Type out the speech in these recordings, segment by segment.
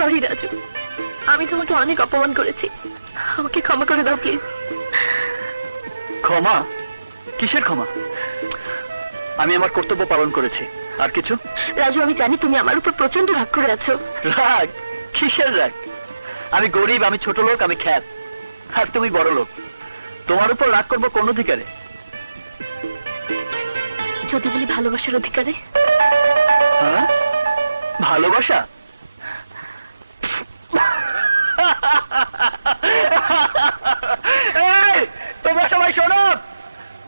Sorry Raju, আমি তোমাকে অনেক অপমান করেছি, আমাকে ক্ষমা করে দাও প্লিজ। ক্ষমা? কিসের ক্ষমা? আমি আমার কর্তব্য পালন করেছি, আর কিছু? রাজু, আমি জানি তুমি আমার উপর প্রচন্ড রাগ করে আছো। রাগ? কিসের রাগ? আমি গরিব, আমি ছোট লোক, আমি খ্যাত, আর তুমি বড় লোক। তোমার উপর রাগ করবো কোন অধিকারে? যদি বলি ভালোবাসার অধিকারে। হ্যাঁ, ভালোবাসা? তোমরা সবাই শোনো,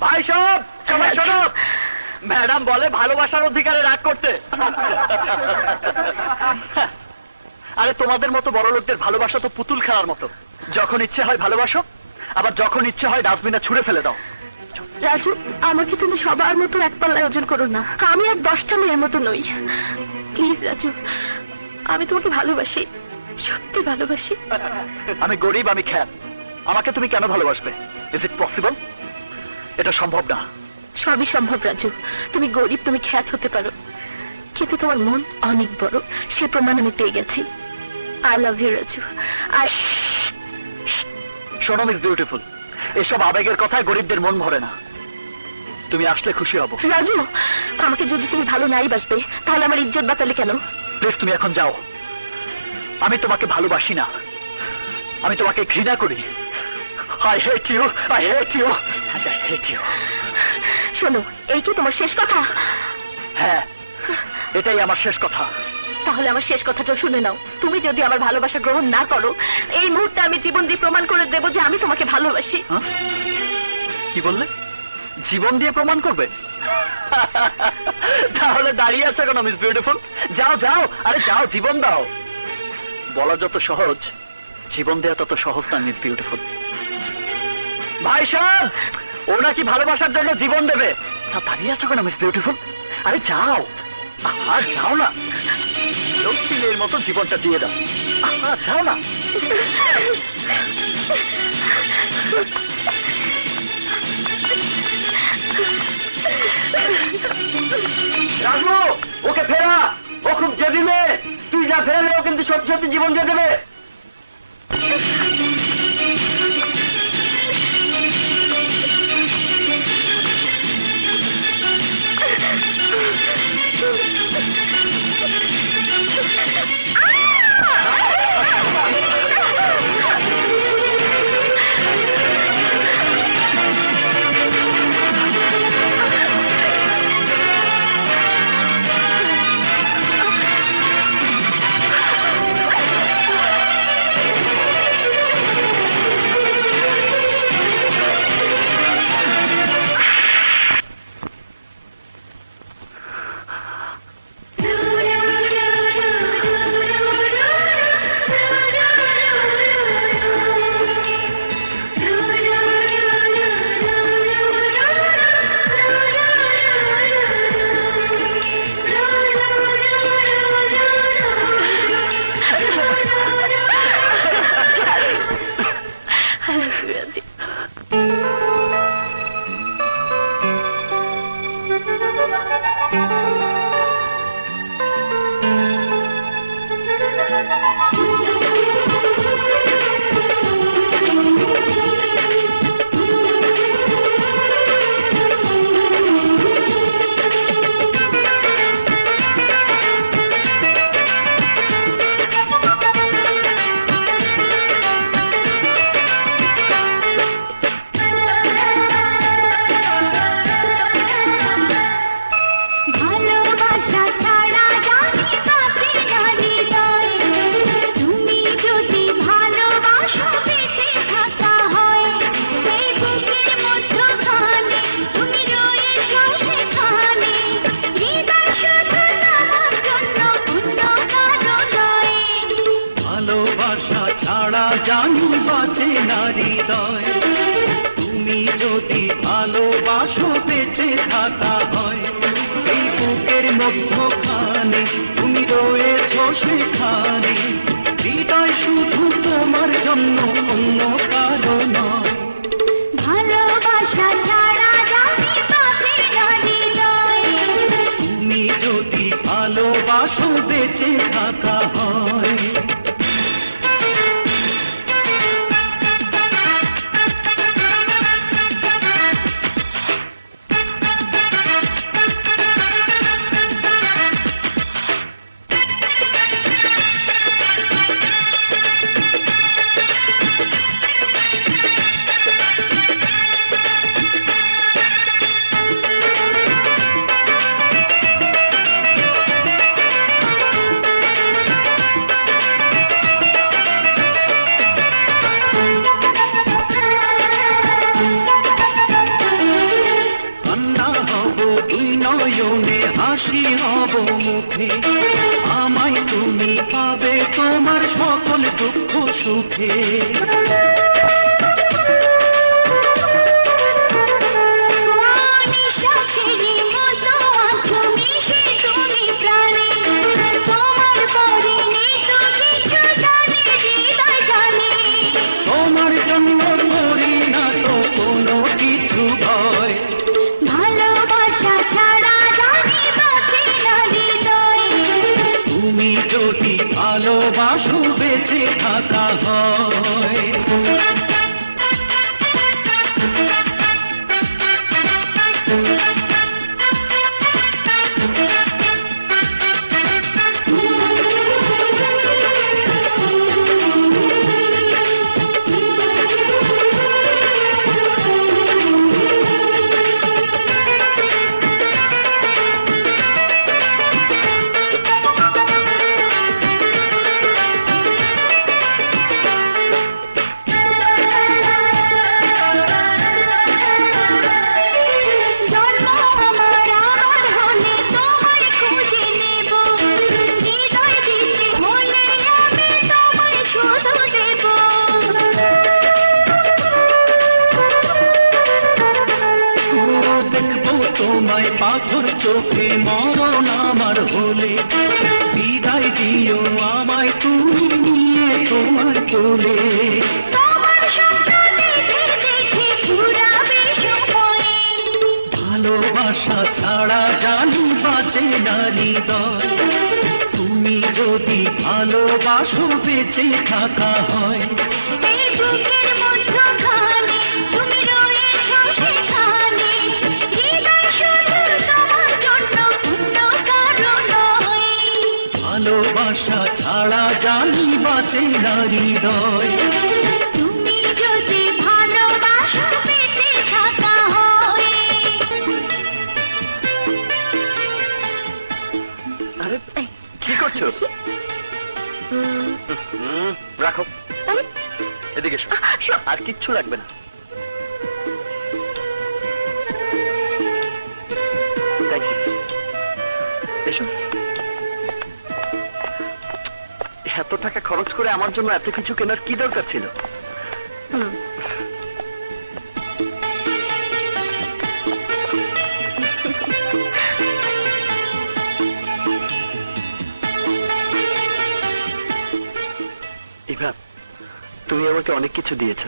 ভাই সবাই শোনো, ম্যাডাম বলে ভালোবাসার অধিকারে রাগ করতে। আরে তোমাদের মতো বড় লোকদের ভালোবাসা তো পুতুল খেলার মতো, যখন ইচ্ছে হয় ভালোবাসো, আবার যখন ইচ্ছে হয় ডাস্টবিনে ছুঁড়ে ফেলে দাও। রাজু, আমাকে তুমি সবার মতো এক পাল্লায় ওজন করো না, আমি আর 10টা মেয়ের মতো নই। প্লিজ রাজু, আমি তোমাকে ভালোবাসি, সত্যি ভালোবাসি। আমি গরিব, আমি খ্যাত, আমাকে তুমি কেন ভালোবাসবে? Is it possible? এটা সম্ভব না। সবই সম্ভব রাজু, তুমি গরিব, তুমি খ্যাত হতে পারো, কিন্তু তোমার মন অনেক বড়, সে প্রমাণ আমি পেয়ে গেছি। I love you Raju. শোনো মিস বিউটিফুল, এসব আবেগের কথায় গরিবদের মন ভরে না। তুমি আসলে খুশি হব। রাজু, আমাকে যদি তুমি ভালো নাই বাসবে, তাহলে আমার ইজ্জত বাঁচালে কেন? প্লিজ তুমি এখন যাও। আমি তোমাকে ভালোবাসি না, আমি তোমাকে ঘৃণা করি। I hate you, I hate you, and I hate you. শোনো, এই কি তোমার শেষ কথা? হ্যাঁ, এটাই আমার শেষ কথা। তাহলে আমার শেষ কথাটা শুনে নাও। তুমি যদি আমার ভালোবাসা গ্রহণ না করো, এই মুহূর্তে আমি জীবন দিয়ে প্রমাণ করে দেবো যে আমি তোমাকে ভালোবাসি। কি বললে? জীবন দিয়ে প্রমাণ করবে? তাহলে দাঁড়িয়ে আছো কেন মিস বিউটিফুল? যাও যাও, আরে যাও, জীবন দাও। বলা যত সহজ, জীবন দেওয়া তত সহজ না মিস বিউটিফুল। ভাই সাহেব, ও নাকি ভালোবাসার জন্য জীবন দেবে, তা দাঁড়িয়ে আছো কেন মিস বিউটিফুল? আরে যাও, আর যাও না, লক্ষ্মী মেয়ের মতো জীবনটা দিয়ে দাও, যাও না। রাজু, ওকে ফেরা, ও খুব জেদি মেয়ে, তুই যা ফেরালে ও কিন্তু সত্যি সত্যি জীবন দিয়ে দেবে। ভালোবাসা ছাড়া জানি বাঁচে না হৃদয়, তুমি যদি ভালোবাসো বেঁচে থাকা হয়। এই বুকের মধ্যখানে তুমি রয়েছ সেখানে, হৃদয় শুধু তোমার জন্য, অন্য কারো নয়। ভালোবাসা ছাড়া জানি বাঁচে না হৃদয়, তুমি যদি ভালোবাসো বেঁচে থাকা হয়। হাসি হব মুখে, আমায় তুমি পাবে তোমার সকল দুঃখ সুখে। নিঃশ্বাসেরই মতো আছো মিশে তুমি প্রাণে, তোমার পরে নেই তো কিছু জানে হৃদয় জানে। তোমার জন্য করি না তো কোনো কিছু ভয়, ভালোবাসা ছাড়া জানি বাঁচে না হৃদয়। তুমি যদি ভালোবাসো বেঁচে থাকা হয়। জন্ম আমার আমার হলে তোমায় খুঁজে নেব, হৃদয় দিতে হলে আমি তোমায় শুধু দেব। ও দেখবো তোমায় পাথর চোখে মরণ আমার হলে, বিদায় দিও আমায় তুমি নিয়ে তোমার কোলে। তোমার স্বপ্ন দেখে দেখে ঘুরাবে সময়, ভালোবাসা ছাড়া জানি বাঁচে না হৃদয়, তুমি যদি ভালোবাসো বেঁচে থাকা হয়। এই বুকের মধ্যখানে তুমি রয়েছো সেখানে, হৃদয় শুধু তোমার জন্য অন্য কারো নয়। ভালোবাসা ছাড়া জানি বাঁচে না হৃদয়, তুমি যদি ভালোবাসো বেঁচে থাকা হয়। আরে কি করছো? রাখো, এদিকে এসো। আর কিচ্ছু লাগবে না। Thank you. এসো। এত টাকা খরচ করে আমার জন্য এত কিছু কেনার কি দরকার ছিল? ইভা, তুমি আমাকে অনেক কিছু দিয়েছ,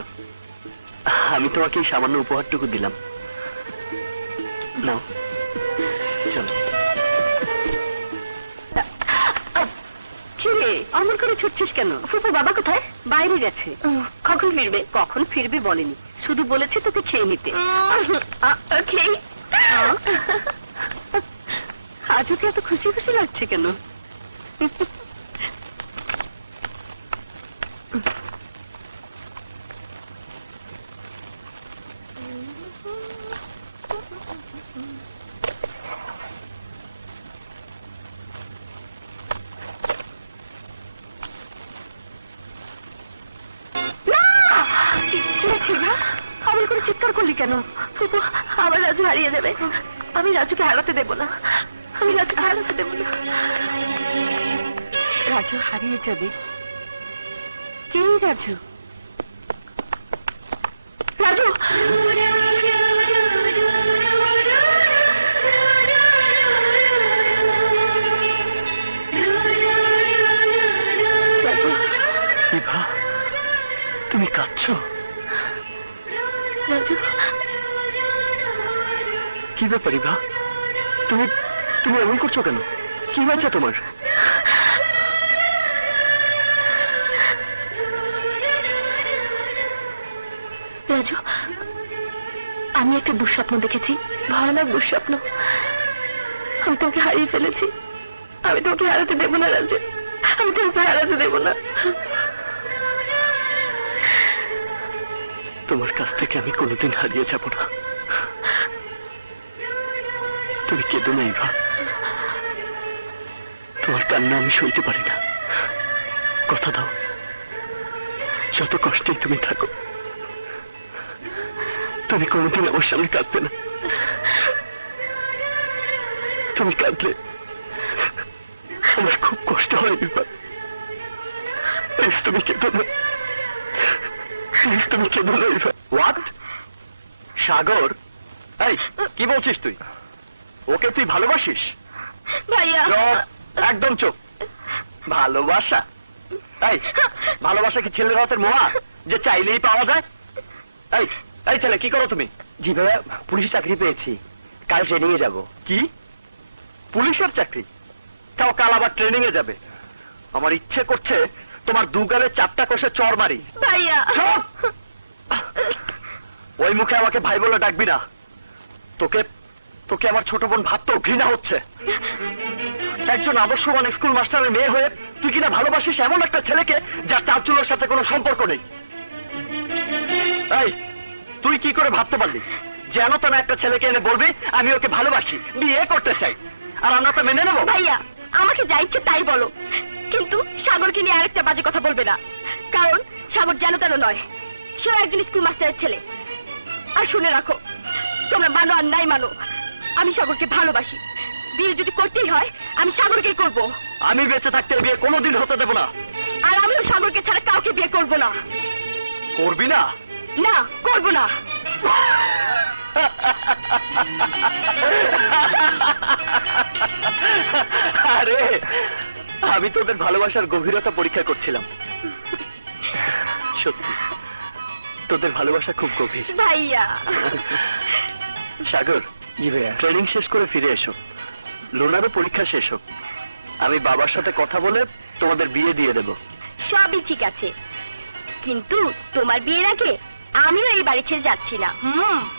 আমি তোমাকে এই সামান্য উপহারটুকু দিলাম। নাও, চলো। কিরে অমন করে ছুটছিস কেন? ফুপু বাবা কোথায়? বাইরে গেছে। কখন ফিরবে? কখন ফিরবে বলেনি, শুধু বলেছে তোকে খেয়ে নিতে। খেয়ে আজ ওকে এত খুশি খুশি লাগছে কেন? আমল করে চিৎকার করলি কেন? ফুপু, আমার রাজু হারিয়ে যাবে। আমি রাজুকে হারাতে দেব না, আমি রাজুকে হারাতে দেব না। রাজু হারিয়ে যাবে? কে রাজু? রাজু! রাজু! ইভা, তুমি কাঁদছো? রাজু! কি ব্যাপার ইভা, তুমি তুমি এমন করছো কেন? কি হয়েছে তোমার? রাজু, আমি একটা দুঃস্বপ্ন দেখেছি, ভয়ানক দুঃস্বপ্ন। আমি তোমাকে হারিয়ে ফেলেছি। আমি তোমাকে হারাতে দেব না রাজু, আমি তোমাকে হারাতে দেব না। তোমার কাছ থেকে আমি কোনোদিন হারিয়ে যাব না। তুমি কেঁদো না ইভা, তোমার কান্না আমি সইতে পারি না। কথা দাও, যত কষ্টেই তুমি থাকো, তুমি কোনোদিন আমার সামনে কাঁদবে না। তুমি কাঁদলে আমার খুব কষ্ট হয় বিভা। প্লিজ তুমি কেঁদো না, প্লিজ তুমি কেঁদো না বিভা। হোয়াট? সাগর, এই কি বলছিস তুই? ওকে তুই ভালোবাসিস? ভাইয়া চুপ, একদম চুপ। ভালোবাসা? এই ভালোবাসা কি ছেলের হাতের মোয়া যে চাইলেই পাওয়া যায়? এই এই ছেলে কি করো তুমি? জি ভাইয়া, পুলিশ চাকরি পেয়েছি, কাল ট্রেনিং এ যাব। কি পুলিশের চাকরি? তাও কাল আবার ট্রেনিং এ যাবে? আমার ইচ্ছে করছে তোমার দুগালে 4টা কষে চড় মারি। ভাইয়া চুপ! ওই মুখে আমাকে ভাই বলে ডাকবি না। তোকে তোকে আমার ছোট বোন ভাবতেও ঘৃণা হচ্ছে। একজন আদর্শবান স্কুল মাস্টারের মেয়ে হয়ে তুই কিনা ভালোবাসিস এমন একটা ছেলেকে যার চারচুলোর সাথে কোনো সম্পর্ক নেই। এই তুই কি করে ভাবতে পারলি যেন তেন একটা ছেলেকে এনে বলবি আমি ওকে ভালোবাসি, বিয়ে করতে চাই, আর আমরা তো মেনে নেবো? ভাইয়া আমাকে যা ইচ্ছে তাই বলো, কিন্তু সাগরকে নিয়ে আরেকটা বাজে কথা বলবে না, কারণ সাগর যেন তেন নয়, সেও একজন স্কুল মাস্টারের ছেলে। আর শুনে রাখো, তোমরা মানো আর নাই মানো, আমি সাগরকে ভালোবাসি। বিয়ে যদি করতেই হয় আমি সাগরকেই করব, আমি বেঁচে থাকতে এ বিয়ে কোনোদিন হতে দেবো না। আর আমিও সাগরকে ছাড়া কাউকে বিয়ে করব না। করবি না? না, করব না। আরে আমি তোদের ভালোবাসার গভীরতা পরীক্ষা করছিলাম। সত্যি তোদের ভালোবাসা খুব গভীর। ভাইয়া সাগর, জি ভাইয়া, ট্রেনিং শেষ করে ফিরে এসো, লোনারও পরীক্ষা শেষ হোক, আমি বাবার সাথে কথা বলে তোমাদের বিয়ে দিয়ে দেব। সবই ঠিক আছে, কিন্তু তোমার বিয়ের আগে আমিও এই বাড়ি ছেড়ে যাচ্ছি না।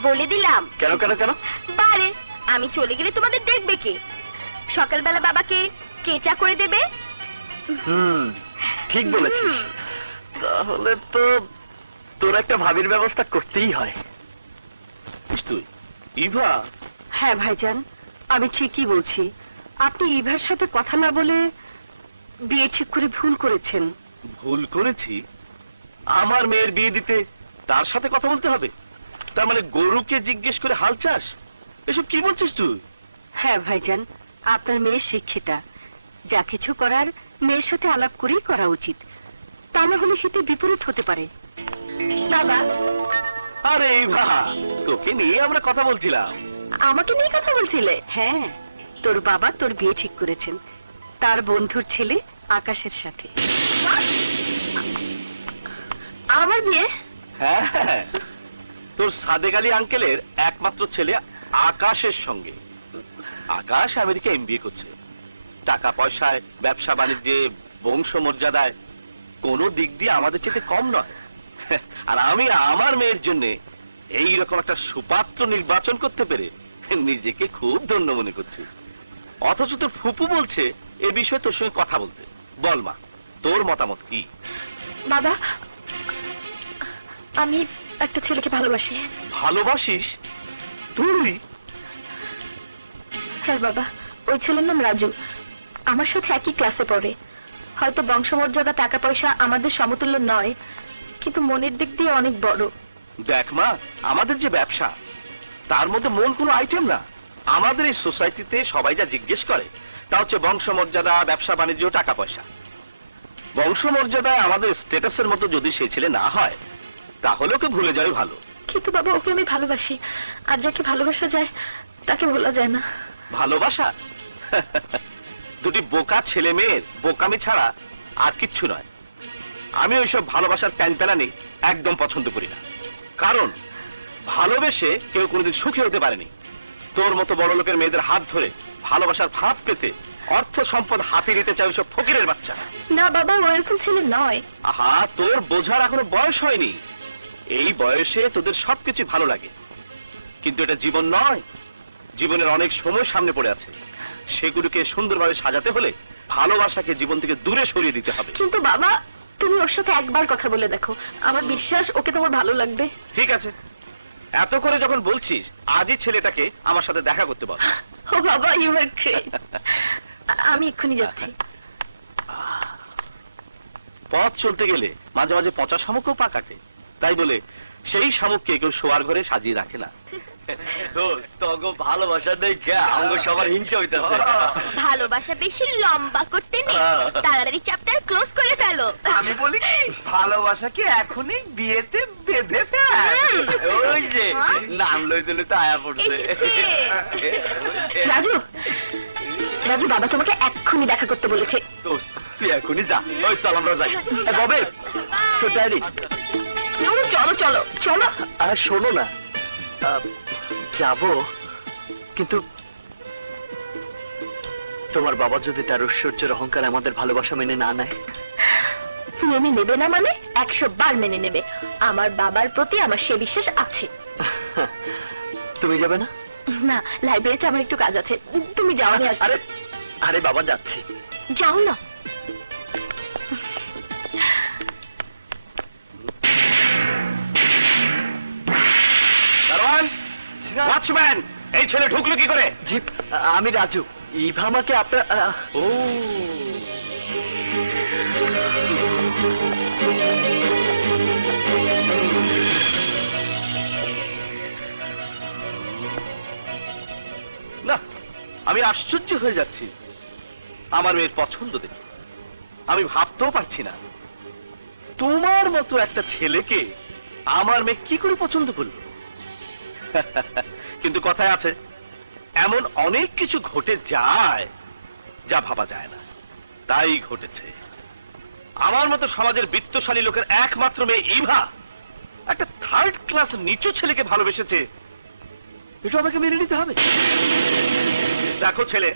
বলে দিলাম। কেন কেন কেন? বারে আমি চলে গেলে তোমাদের দেখবে কে? সকালবেলা বাবাকে কে চা করে দেবে? ঠিক বলেছিস। তাহলে তো তোর একটা ভাবির ব্যবস্থা করতেই হয়। তুই ইভা? হ্যাঁ ভাইজান, আমি ঠিকই বলছি। আপনি ইভার সাথে কথা না বলে বিয়ে ঠিক করে ভুল করেছেন। ভুল করেছি? আমার মেয়ের বিয়ে দিতে তার সাথে কথা বলতে হবে? তার মানে গরুকে জিজ্ঞেস করে হাল চাস? এসব কি বলছিস তুই? হ্যাঁ ভাইজান, আপনার মেয়ে শিক্ষিতা, যা কিছু করার মেয়ের সাথে আলাপ করেই করা উচিত, তা না হলে হিতে বিপরীত হতে পারে। বাবা, আরে ইভা, তোকে নিয়ে আমরা কথা বলছিলাম। আমাকে নিয়ে কথা বলছিলে? হ্যাঁ, তোর বাবা তোর বিয়ে ঠিক করেছেন তার বন্ধুর ছেলে আকাশের সাথে। আমার বিয়ে? হ্যাঁ, তোর সাদেক আলী আঙ্কেলের একমাত্র ছেলে আকাশের সঙ্গে। আকাশ আমেরিকা এমবিএ করছে। টাকা পয়সায়, ব্যবসা বাণিজ্যে, বংশমর্যাদায় কোনো দিক দিয়ে আমাদের চেয়ে কম নয়। আর আমি আমার মেয়ের জন্য এইরকম একটা সুপাত্র নির্বাচন করতে পেরে নিজেকে খুব ধন্য মনে করছি। অথচ তোর ফুপু বলছে এ বিষয়ে তোর সঙ্গে কথা বলতে। বল মা, তোর মতামত কি? বাবা, আমি একটা ছেলেকে ভালোবাসি। ভালোবাসিস তুই? হ্যাঁ বাবা, ওই ছেলের নাম রাজু, আমার সাথে একই ক্লাসে পড়ে। হয়তো বংশমর্যাদা, টাকা পয়সা আমাদের সমতুল্য নয়, কিন্তু মনের দিক দিয়ে অনেক বড়। দেখ মা, আমাদের যে ব্যবসা তার মধ্যে মন কোনো আইটেম না। আমাদের এই সোসাইটিতে সবাই যা জিজ্ঞেস করে তা হচ্ছে বংশমর্যাদা, ব্যবসা বাণিজ্য, টাকা পয়সা। বংশমর্যাদায় আমাদের স্ট্যাটাসের মতো যদি সেই ছেলে না হয় তাহলে ওকে ভুলে যাওয়াই ভালো। কিন্তু বাবা, ওকে আমি ভালোবাসি, আর যাকে ভালোবাসা যায় তাকে ভোলা যায় না। ভালোবাসা দুটি বোকা ছেলে মেয়ের বোকামি ছাড়া আর কিচ্ছু নয়। আমি ওইসব ভালোবাসার প্যানপ্যানানি একদম পছন্দ করি না, কারণ ভালোবেসে কেউ কোনোদিন সুখী হতে পারেনি। তোর মতো বড় লোকের মেয়েদের হাত ধরে ভালোবাসার ফাঁদ পেতে অর্থ সম্পদ হাতে নিতে চায় ওইসব ফকিরের বাচ্চা। না বাবা, ও এরকম ছেলে নয়। আহা, তোর বোঝার এখনো বয়স হয়নি। এই বয়সে তোদের সবকিছু ভালো লাগে, কিন্তু এটা জীবন নয়। জীবনের অনেক সময় সামনে পড়ে আছে, সেগুলোকে সুন্দরভাবে সাজাতে হলে ভালোবাসাকে জীবন থেকে দূরে সরিয়ে দিতে হবে। কিন্তু বাবা, তুমি ওর সাথে একবার কথা বলে দেখো, আমার বিশ্বাস ওকে তোমার ভালো লাগবে। ঠিক আছে, এত করে যখন বলছিস আজই ছেলেটাকে আমার সাথে দেখা করতে বল। ও বাবা, ইউ আর গ্রেট। আমি এক্ষুনি যাচ্ছি। পথ চলতে গেলে মাঝে মাঝে পচা শামুকও পা কাটে, তাই বলে সেই শামুককে কেউ শোয়ার ঘরে সাজিয়ে রাখে না। দোস্ত তোকে ভালোবাসা দেখে আমাকে সবার হিংসা হইতাছে। ভালোবাসা বেশি লম্বা করতে নেই, তাড়াতাড়ি চ্যাপ্টার ক্লোজ করে ফেলো। আমি বলি কি ভালোবাসা কি এখনই বিয়েতে বেঁধে ফেল? ওই যে নাম লইতে লইতে আয়া পড়ছে। এসেছে। রাজু, রাজু বাবা তোমাকে এক্ষুনি দেখা করতে বলেছে। দোস্ত তুই এখনই যা, ওই চল আমরা যাই। ববে তো ডায়েরি চলো চলো চলো চলো। আরে শোনো না, যাবো কিন্তু তোমার বাবা যদি তার ঐশ্বর্যের অহংকার আমাদের ভালোবাসা মেনে না নেয়? মেনে নেবে না মানে 100 বার মেনে নেবে। আমার বাবার প্রতি আমার সে বিশ্বাস আছে। তুমি যাবে না? না, লাইব্রেরিতে আমার একটু কাজ আছে, তুমি যাও, আমি আসছি। আরে আরে বাবা যাচ্ছি। যাও না। দারোয়ান, ওয়াচম্যান, এই ছেলে ঢুকলো কি করে? জি, আমি রাজু। ইভা আমাকে আপনার ও, না, আমি আশ্চর্য হয়ে যাচ্ছি আমার মেয়ের পছন্দ দেখে। আমি ভাবতেও পারছি না তোমার মতো একটা ছেলেকে আমার মেয়ে কি করে পছন্দ করলো। কিন্তু কথায় আছে, এমন অনেক কিছু ঘটে যায় যা ভাবা যায় না, তাই ঘটেছে। আমার মতো সমাজের বিত্তশালী লোকের একমাত্র মেয়ে ইভা একটা থার্ড ক্লাস নিচু ছেলেকে ভালোবেসেছে, এটা আমাকে মেনে নিতে হবে। দেখো ছেলে,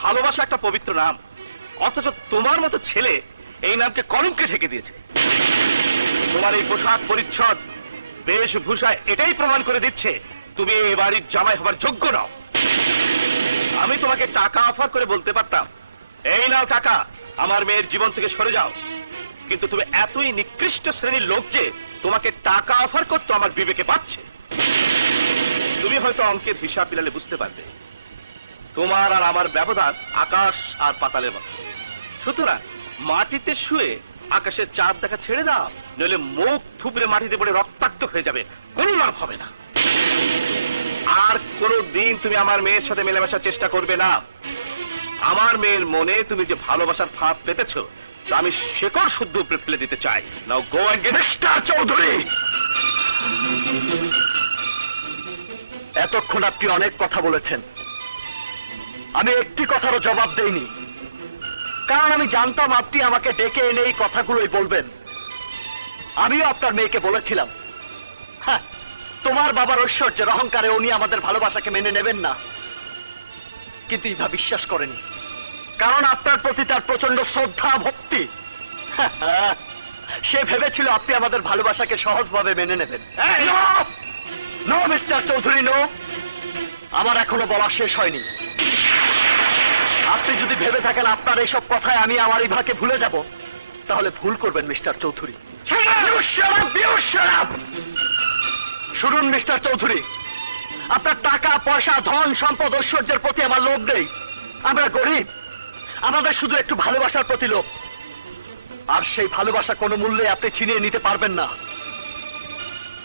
ভালোবাসা একটা পবিত্র নাম, অথচ তোমার মতো ছেলে এই নামকে কলঙ্কে ঢেকে দিয়েছে। তোমার এই পোশাক পরিচ্ছদ বেশভূষায় এটাই প্রমাণ করে দিচ্ছে তুমি এই বাড়ির জামাই হবার যোগ্য নও। আমি তোমাকে টাকা অফার করে বলতে পারতাম, এই নাও টাকা, আমার মেয়ের জীবন থেকে সরে যাও, কিন্তু তুমি এতই নিকৃষ্ট শ্রেণীর লোক যে তোমাকে টাকা অফার করতে আমার বিবেকে বাজছে। তুমি হয়তো অঙ্কের হিসাব মিলালে বুঝতে পারবে তোমার আর আমার ব্যবধান আকাশ আর পাতালের মতো। সুতরাং মাটিতে শুয়ে আকাশের চাঁদ দেখা ছেড়ে দাও, নইলে মুখ থুবড়ে মাটিতে পড়ে রক্তাক্ত হয়ে যাবে, কোনো লাভ হবে না। আর কোনো দিন তুমি আমার মেয়ের সাথে মেলামেশার চেষ্টা করবে না। আমার মেয়ের মনে তুমি যে ভালোবাসার ফাঁদ পেতেছ, তা আমি শেকড় শুদ্ধ উপরে ফেলে দিতে চাই। Now go and get mister Chowdhury. এতক্ষণ আপনি অনেক কথা বলেছেন, আমি একটি কথারও জবাব দেইনি, কারণ আমি জানতাম আপনি আমাকে ডেকে এনে এই কথাগুলোই বলবেন। আমিও আপনার মেয়েকে বলেছিলাম, হ্যাঁ, তোমার বাবার ঐশ্বর্যের অহংকারে উনি আমাদের ভালোবাসাকে মেনে নেবেন না, কিন্তু ইভা বিশ্বাস করেনি, কারণ আপনার প্রতি তার প্রচন্ড শ্রদ্ধা ভক্তি। সে ভেবেছিল আপনি আমাদের ভালোবাসাকে সহজভাবে মেনে নেবেন। নো মিস্টার চৌধুরী, নো, আমার এখনো বলা শেষ হয়নি। আপনি যদি ভেবে থাকেন আপনার এইসব কথায় আমি আমার ইভাকে ভুলে যাব, তাহলে ভুল করবেন মিস্টার চৌধুরী। শুনুন মিস্টার চৌধুরী, আপনার টাকা পয়সা ধন সম্পদ ঐশ্বর্যের প্রতি আমার লোভ নেই। আমরা গরিব, আমাদের শুধু একটু ভালোবাসার প্রতি লোভ, আর সেই ভালোবাসা কোনো মূল্যে আপনি ছিনিয়ে নিতে পারবেন না।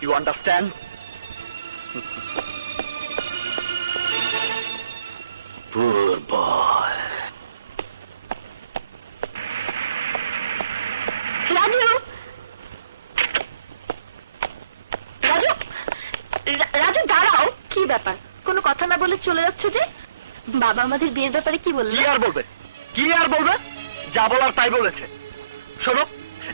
You understand? Poor boy. Raju, Raju, Raju দাঁড়াও। কি ব্যাপার, কোনো কথা না বলে চলে যাচ্ছ যে? বাবা আমাদের বিয়ের ব্যাপারে কি বললো? কি আর বলবে, কি আর বলবে, যা বলার তাই বলেছে। শোনো,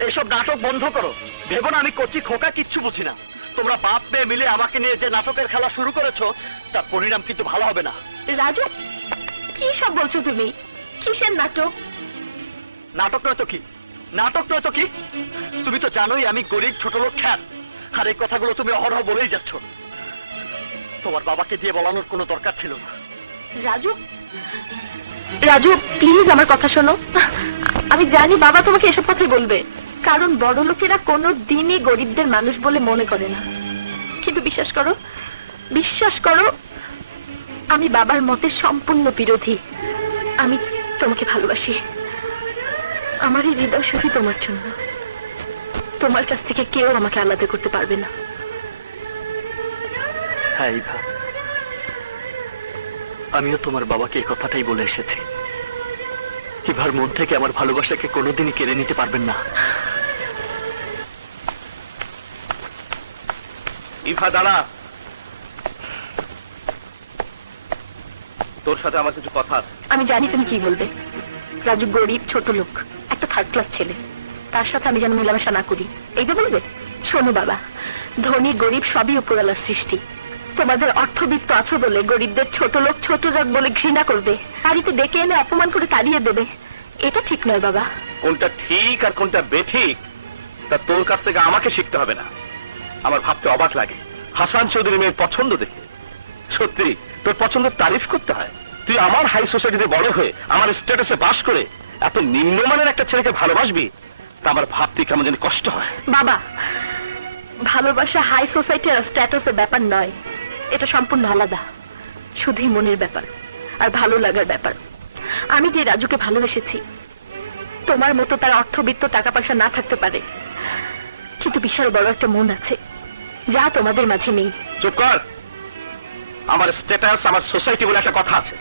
এসব নাটক বন্ধ করো। ভেবো না আমি কচি খোকা, কিচ্ছু বুঝি না। তোমরা বাপ মেয়ে মিলে আমাকে নিয়ে যে নাটকের খেলা শুরু করেছো, তার পরিণাম কিন্তু ভালো হবে না। রাজু, কি সব বলছো তুমি? কিসের নাটক? নাটক নয় তো কি, নাটক নয় তো কি? তুমি তো জানোই আমি গরিব ছোট লোক খ্যাত, আর এই কথাগুলো তুমি অহরহ বলেই যাচ্ছ। তোমার বাবাকে দিয়ে বলানোর কোনো দরকার ছিল না। রাজু, রাজু প্লিজ আমার কথা শোনো। আমি জানি বাবা তোমাকে এসব কথাই বলবে, কারণ বড় লোকেরা কোনো দিনই গরিবদের মানুষ বলে মনে করে না। কিন্তু বিশ্বাস করো, বিশ্বাস করো, আমি বাবার মতে সম্পূর্ণ বিরোধী। আমি তোমাকে ভালোবাসি। আমার এই হৃদয় শুধু তোমার জন্য। তোমার কাছ থেকে কেউ আমাকে আলাদা করতে পারবে না। হ্যাঁ ইভা, আমিও তোমার বাবাকে এই কথাটাই বলে এসেছি। এবার মন থেকে আমার ভালোবাসাকে কোনোদিনই কেড়ে নিতে পারবেন না। ইভা দাঁড়া, তোর সাথে আমার কিছু কথা আছে। আমি জানি তুমি কি বলবে। রাজু গরিব, ছোট লোক, একটা থার্ড ক্লাস ছেলে, তার সাথে আমি যেন মেলামেশা না করি, এই তো বলবে? শোনো বাবা, ধনী গরিব সবই উপরওয়ালার সৃষ্টি। তোমাদের অর্থবিত্ত আছো বলে গরিবদের ছোট লোক, ছোট জাত বলে ঘৃণা করবে, বাড়িতে ডেকে এনে অপমান করে তাড়িয়ে দেবে। এটা ঠিক নয় বাবা। কোনটা ঠিক আর কোনটা বেঠিক তা তোর কাছ থেকে আমাকে শিখতে হবে না। আমার ভাবতে অবাক লাগে, হাসান চৌধুরী মেয়ের পছন্দ দেখে সত্যি তোর পছন্দের তারিফ করতে হয়। তুই আমার হাই সোসাইটিতে বড় হয়ে আমার স্ট্যাটাসে বাস করে এত নিম্নমানের একটা ছেলেকে ভালোবাসবি, তা আমার ভাবতে কেমন যেন কষ্ট হয়। বাবা, ভালোবাসা হাই সোসাইটি আর স্ট্যাটাসের ব্যাপার নয়, এটা সম্পূর্ণ আলাদা। শুধুই মনের ব্যাপার আর ভালো লাগার ব্যাপার। আমি যে রাজুকে ভালোবেসেছি, তোমার মতো তার অর্থবিত্ত টাকা পয়সা না থাকতে পারে, কিন্তু বিশাল বড় একটা মন আছে, যা তোমাদের মাঝে নেই। চুপ কর। আমার স্ট্যাটাস, আমার সোসাইটি বলে একটা কথা আছে।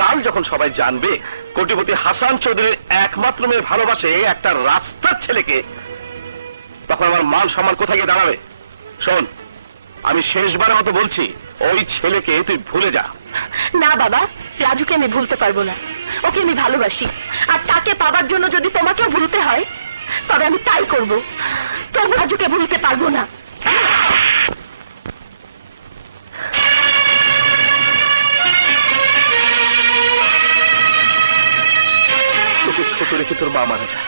কাল যখন সবাই জানবে কোটিপতি হাসান চৌধুরীর একমাত্র মেয়ে ভালোবাসে একটা রাস্তার ছেলেকে, তখন আমার মান সম্মান কোথায় গিয়ে দাঁড়াবে? শোন, আমি শেষবারের মতো বলছি, ওই ছেলেকে তুই ভুলে যা। না বাবা, রাজুকে আমি ভুলতে পারবো না। ওকে আমি ভালোবাসি, আর তাকে পাবার জন্য যদি তোমাকেও ভুলতে হয় তবে আমি তাই করব। তবু রাজুকে ভুলতে পারবো না। তোকে ছোট রেখে তোর মা মারা যায়,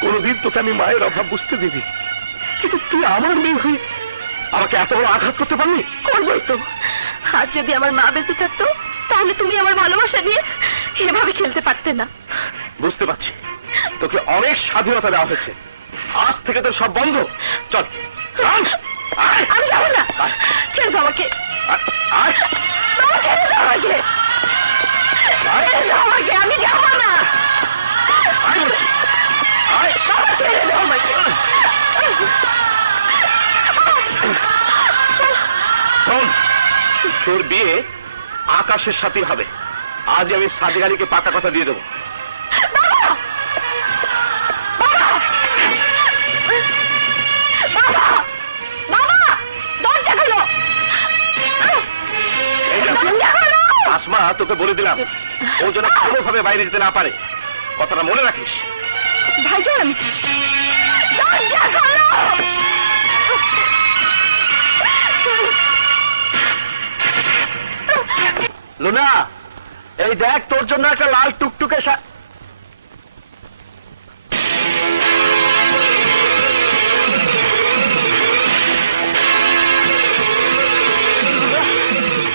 কোনদিন তোকে আমি মায়ের অভাব বুঝতে দিবি, কিন্তু তুই আমার মেয়ে হয়ে আমাকে এত বড় আঘাত করতে পারলি? করবোই তো। আর যদি আমার মা বেঁচে থাকতো তাহলে তুমি আমার ভালোবাসা নিয়ে এভাবে খেলতে পারতে না। বুঝতে পারছি, তোকে অনেক স্বাধীনতা দেওয়া হয়েছে, আজ থেকে তোর সব বন্ধ। চল, আয়, আয়, আমি যাবো না। আয়, ছেড়ে দাও আমাকে। আয়, আয়, বাবা, ছেড়ে দাও আমাকে। আয়, ছেড়ে দাও আমাকে, আমি যাবো না। আয় বলছি, আয়। বাবা, ছেড়ে দাও আমাকে। শোন, তোর বিয়ে আকাশের সাথে হবে। আজ আমি সাদেক আলীকে পাকা কথা দিয়ে দেবো। বাবা, বাবা, দরজা খোলো। এই দেখ, দরজা খোলো। আসমা, তোকে বলে দিলাম ও যেন কোনোভাবে বাইরে যেতে না পারে, কথাটা মনে রাখিস। ভাইজান, দরজা খোলো। লুনা, এই দেখ তোর জন্য একটা লাল টুকটুকে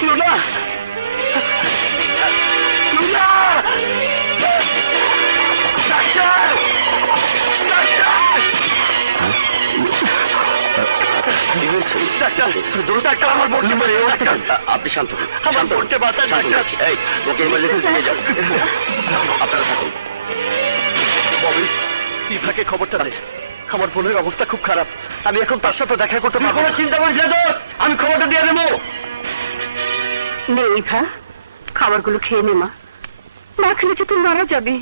Luna, Luna, doctor, doctor, doctor, আমার বোন আপনি শান্ত হন। আমার বোনকে বাঁচান ডাক্তার। এই, ওকে ইমার্জেন্সি নিয়ে যান। আপনারা থাকুন। ববি, ইভাকে খবরটা দে। আমার বোনের অবস্থা খুব খারাপ, আমি এখন তার সাথে দেখা করতে পারবো না। চিন্তা করিস না দোস্ত, আমি খবরটা দিয়ে দেবো। নে ইভা, খাবারগুলো খেয়ে নে মা, না খেলে যে তুই মারা যাবে।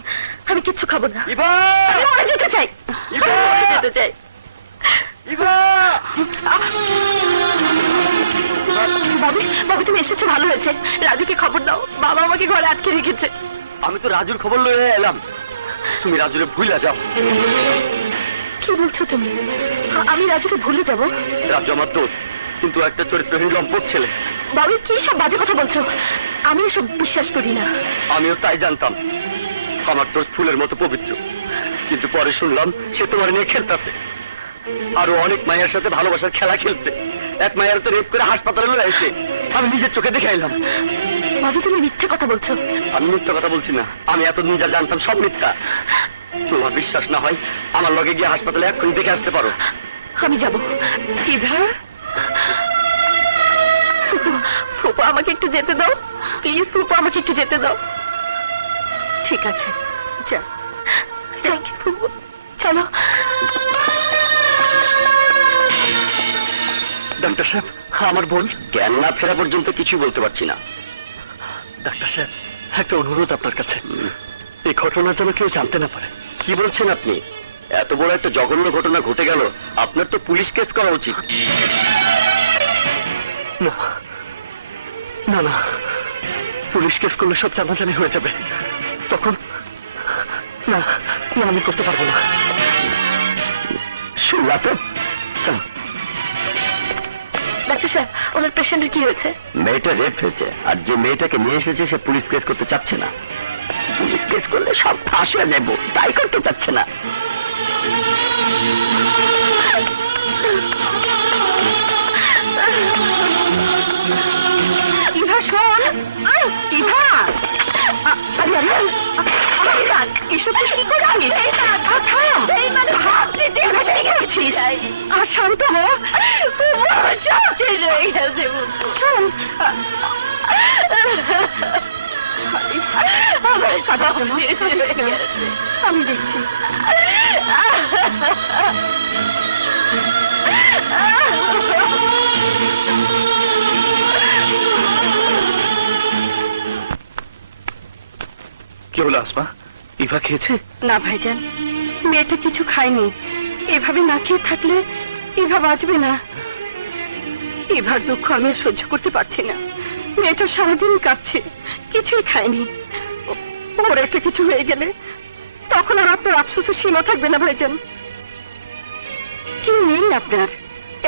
আমি কিচ্ছু খাবো না। ইভা, আমি মরে যেতে চাই। ইভা! আমি মরে যেতে চাই। ইভা! বাবু, বাবু, তুমি এসেছো, ভালো হয়েছে। রাজুকে খবর দাও, বাবা আমাকে ঘরে আটকে রেখেছে। আমি তো রাজুর খবর লয়ে এলাম, তুমি রাজুরে ভুইলা যাও। কি বলছো তুমি? আমি রাজুকে ভুলে যাব? রাজু আমার দোস্ত, কিন্তু একটা চরিত্রহীন লম্পট ছেলে। বাবু, কি সব বাজে কথা বলছো? আমি এসব বিশ্বাস করি না। আমিও তাই জানতাম, আমার দোস্ত ফুলের মতো পবিত্র, কিন্তু পরে শুনলাম সে তোমার নিয়ে খেলতেছে, আরো অনেক মায়ের সাথে ভালোবাসার খেলা খেলছে। এক মায়ের তো রেপ করে হাসপাতালে লয়ে আসে, আমি নিজের চোখে দেখে এলাম। বাবু, তুমি মিথ্যে কথা বলছো। আমি মিথ্যা কথা বলছি না, আমি এতদিন যা জানতাম সব মিথ্যা। তোমার বিশ্বাস না হয় আমার লগে গিয়ে হাসপাতালে এক্ষুনি দেখে আসতে পারো। আমি যাব। ইভা, ফুপু, আমাকে একটু যেতে দাও প্লিজ। ফুপু, আমাকে একটু যেতে দাও। ঠিক আছে, যা। থ্যাংক ইউ ফুপু, চলো। ডাক্তার সাহেব, আমার বোন জ্ঞান না ফেরা পর্যন্ত কিছু বলতে পারছি না। ডাক্তার সাহেব, একটা অনুরোধ আপনার কাছে। এই ঘটনা যেন কেউ জানতে না পারে। কি বলছেন আপনি? এত বড় একটা জঘন্য ঘটনা ঘটে গেল, আপনার তো পুলিশ কেস করা উচিত। না না না, পুলিশ কেস করলে সব জানাজানি হয়ে যাবে, তখন না না, আমি করতে পারবো না। শুনলা তো? চল। ডাক্তার সাহেব, ওনার পেশেন্টের কি হয়েছে? মেয়েটা রেপ হয়েছে, আর যে মেয়েটাকে নিয়ে এসেছে সে পুলিশ কেস করতে চাচ্ছে না। পুলিশ কেস করলে সব ফাঁস হয়ে দেব, তাই করতে চাচ্ছে না। ইভা শোন, ইভা, আরে আরে এসব কিছু কি করে আনিস? আর শান্ত হো, শোন, আমি দেখছি। কি হলো আসমা? ইভা খেয়েছে? না ভাইজান, মেয়েটা কিছু খায়নি। এভাবে না খেয়ে থাকলে ইভা বাঁচবে না। ইভার দুঃখ আমি আর সহ্য করতে পারছি না। মেয়েটা সারাদিন কাঁদছে, কিছুই খায়নি। ওর একটা কিছু হয়ে গেলে তখন আর আপনার আফসোসের সীমা থাকবে না ভাইজান। কি নেই আপনার?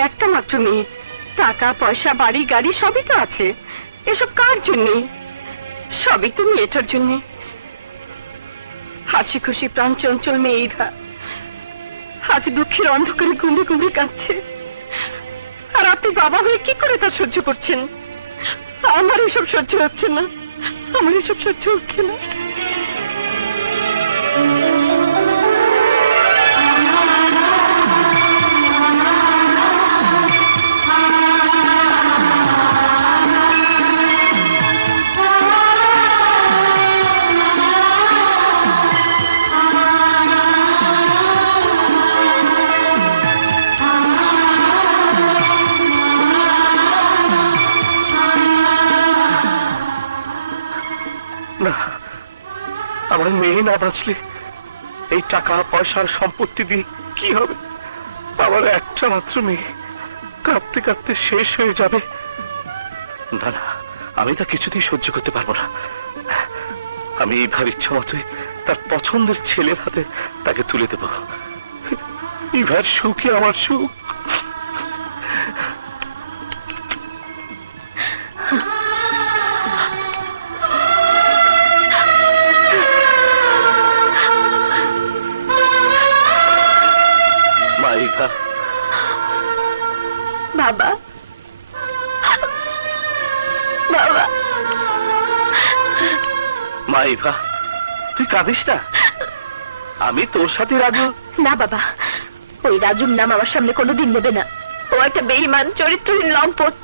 একটা মাত্র মেয়ে, টাকা পয়সা বাড়ি গাড়ি সবই তো আছে। এসব কার জন্যে? সবই তো মেয়েটার জন্যে। হাসি খুশি প্রাণ চঞ্চল মেয়ে ইভা আজ দুঃখের অন্ধকারে গুমড়ে গুমড়ে কাঁদছে। আর আপনি বাবা হয়ে কি করে তা সহ্য করছেন? আমার এসব সহ্য হচ্ছে না, আমার এসব সহ্য হচ্ছে না। না, আমার মেয়ে না বাঁচলে এই টাকা পয়সার সম্পত্তি দিয়ে কি হবে? আমার একটা মাত্র মেয়ে কাঁদতে কাঁদতে শেষ হয়ে যাবে। না না, আমি তা কিছুতেই সহ্য করতে পারবো না। আমি ইভার ইচ্ছা মতোই তার পছন্দের ছেলের হাতে তাকে তুলে দেব। ইভার সুখে আমার সুখ। মা ইভা, বাবা, বাবা, মা ইভা, তুই কাঁদিস না। আমি তোর সাথে রাজু। না বাবা, ওই রাজুর নাম আমার সামনে কোনোদিন নেবে না। ও একটা বেঈমান চরিত্রহীন লম্পট।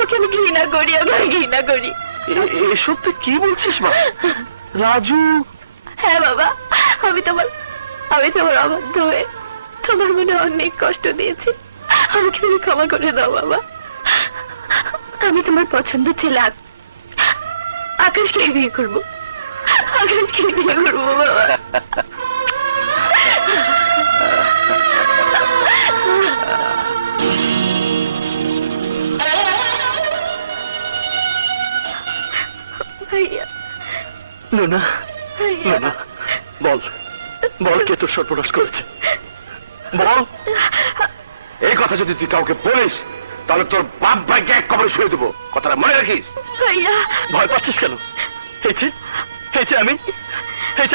ওকে আমি ঘৃণা করি, আমি ঘৃণা করি। এসব তুই কি বলছিস মা? রাজু? হ্যাঁ বাবা, আমি তোমার অবাধ্য হয়ে তোমার মনে অনেক কষ্ট দিয়েছি। আমাকে তুমি ক্ষমা করে দাও বাবা। আমি তোমার পছন্দ ছেলে আকাশকে বিয়ে করবো, আকাশকে বিয়ে করবো বাবা। ভাইয়া, না ভাইয়া, না, বল বল, কে তোর সর্বনাশ করেছে? বল, এই কথা যদি তুই কাউকে বলিস তাহলে তোর বাপ ভাইকে এক কবরে শুয়ে দেবো, কথাটা মনে রাখিস। ভাইয়া, ভয় পাচ্ছিস কেন?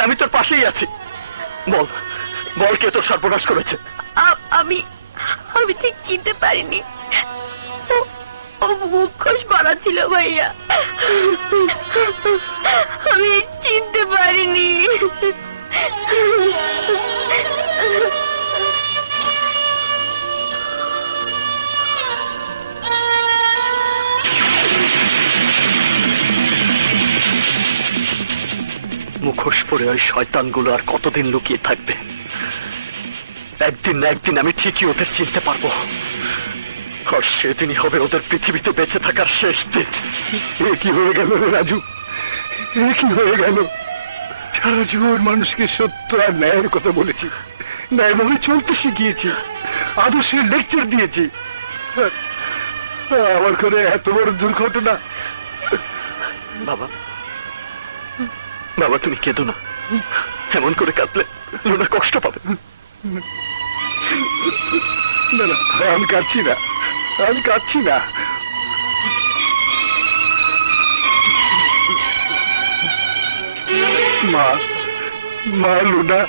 আমি তোর পাশেই আছি। বল বল, কে তোর সর্বনাশ করেছে? আমি ঠিক চিনতে পারিনি। ও মুখোশ পরা ছিল ভাইয়া, আমি চিনতে পারিনি। মুখোশ পরে ওই শয়তানগুলো আর কতদিন লুকিয়ে থাকবে? একদিন না একদিন আমি ঠিকই ওদের চিনতে পারবো, আর সেদিনই হবে ওদের পৃথিবীতে বেঁচে থাকার শেষ দিন। এ কি হয়ে গেল রে রাজু? কি হয়ে গেল? সারা জীবন মানুষকে সত্য আর ন্যায়ের কথা বলেছি, ন্যায়ভাবে চলতে শিখিয়েছি, আদর্শের লেকচার দিয়েছি। আমার করে এত বড় দুর্ঘটনা। বাবা, বাবা তুমি কেঁদো না, এমন করে কাঁদলে লুনা কষ্ট পাবে। না না, আমি কাঁদছি না, আমি কাঁদছি না। মা, মা লুনা,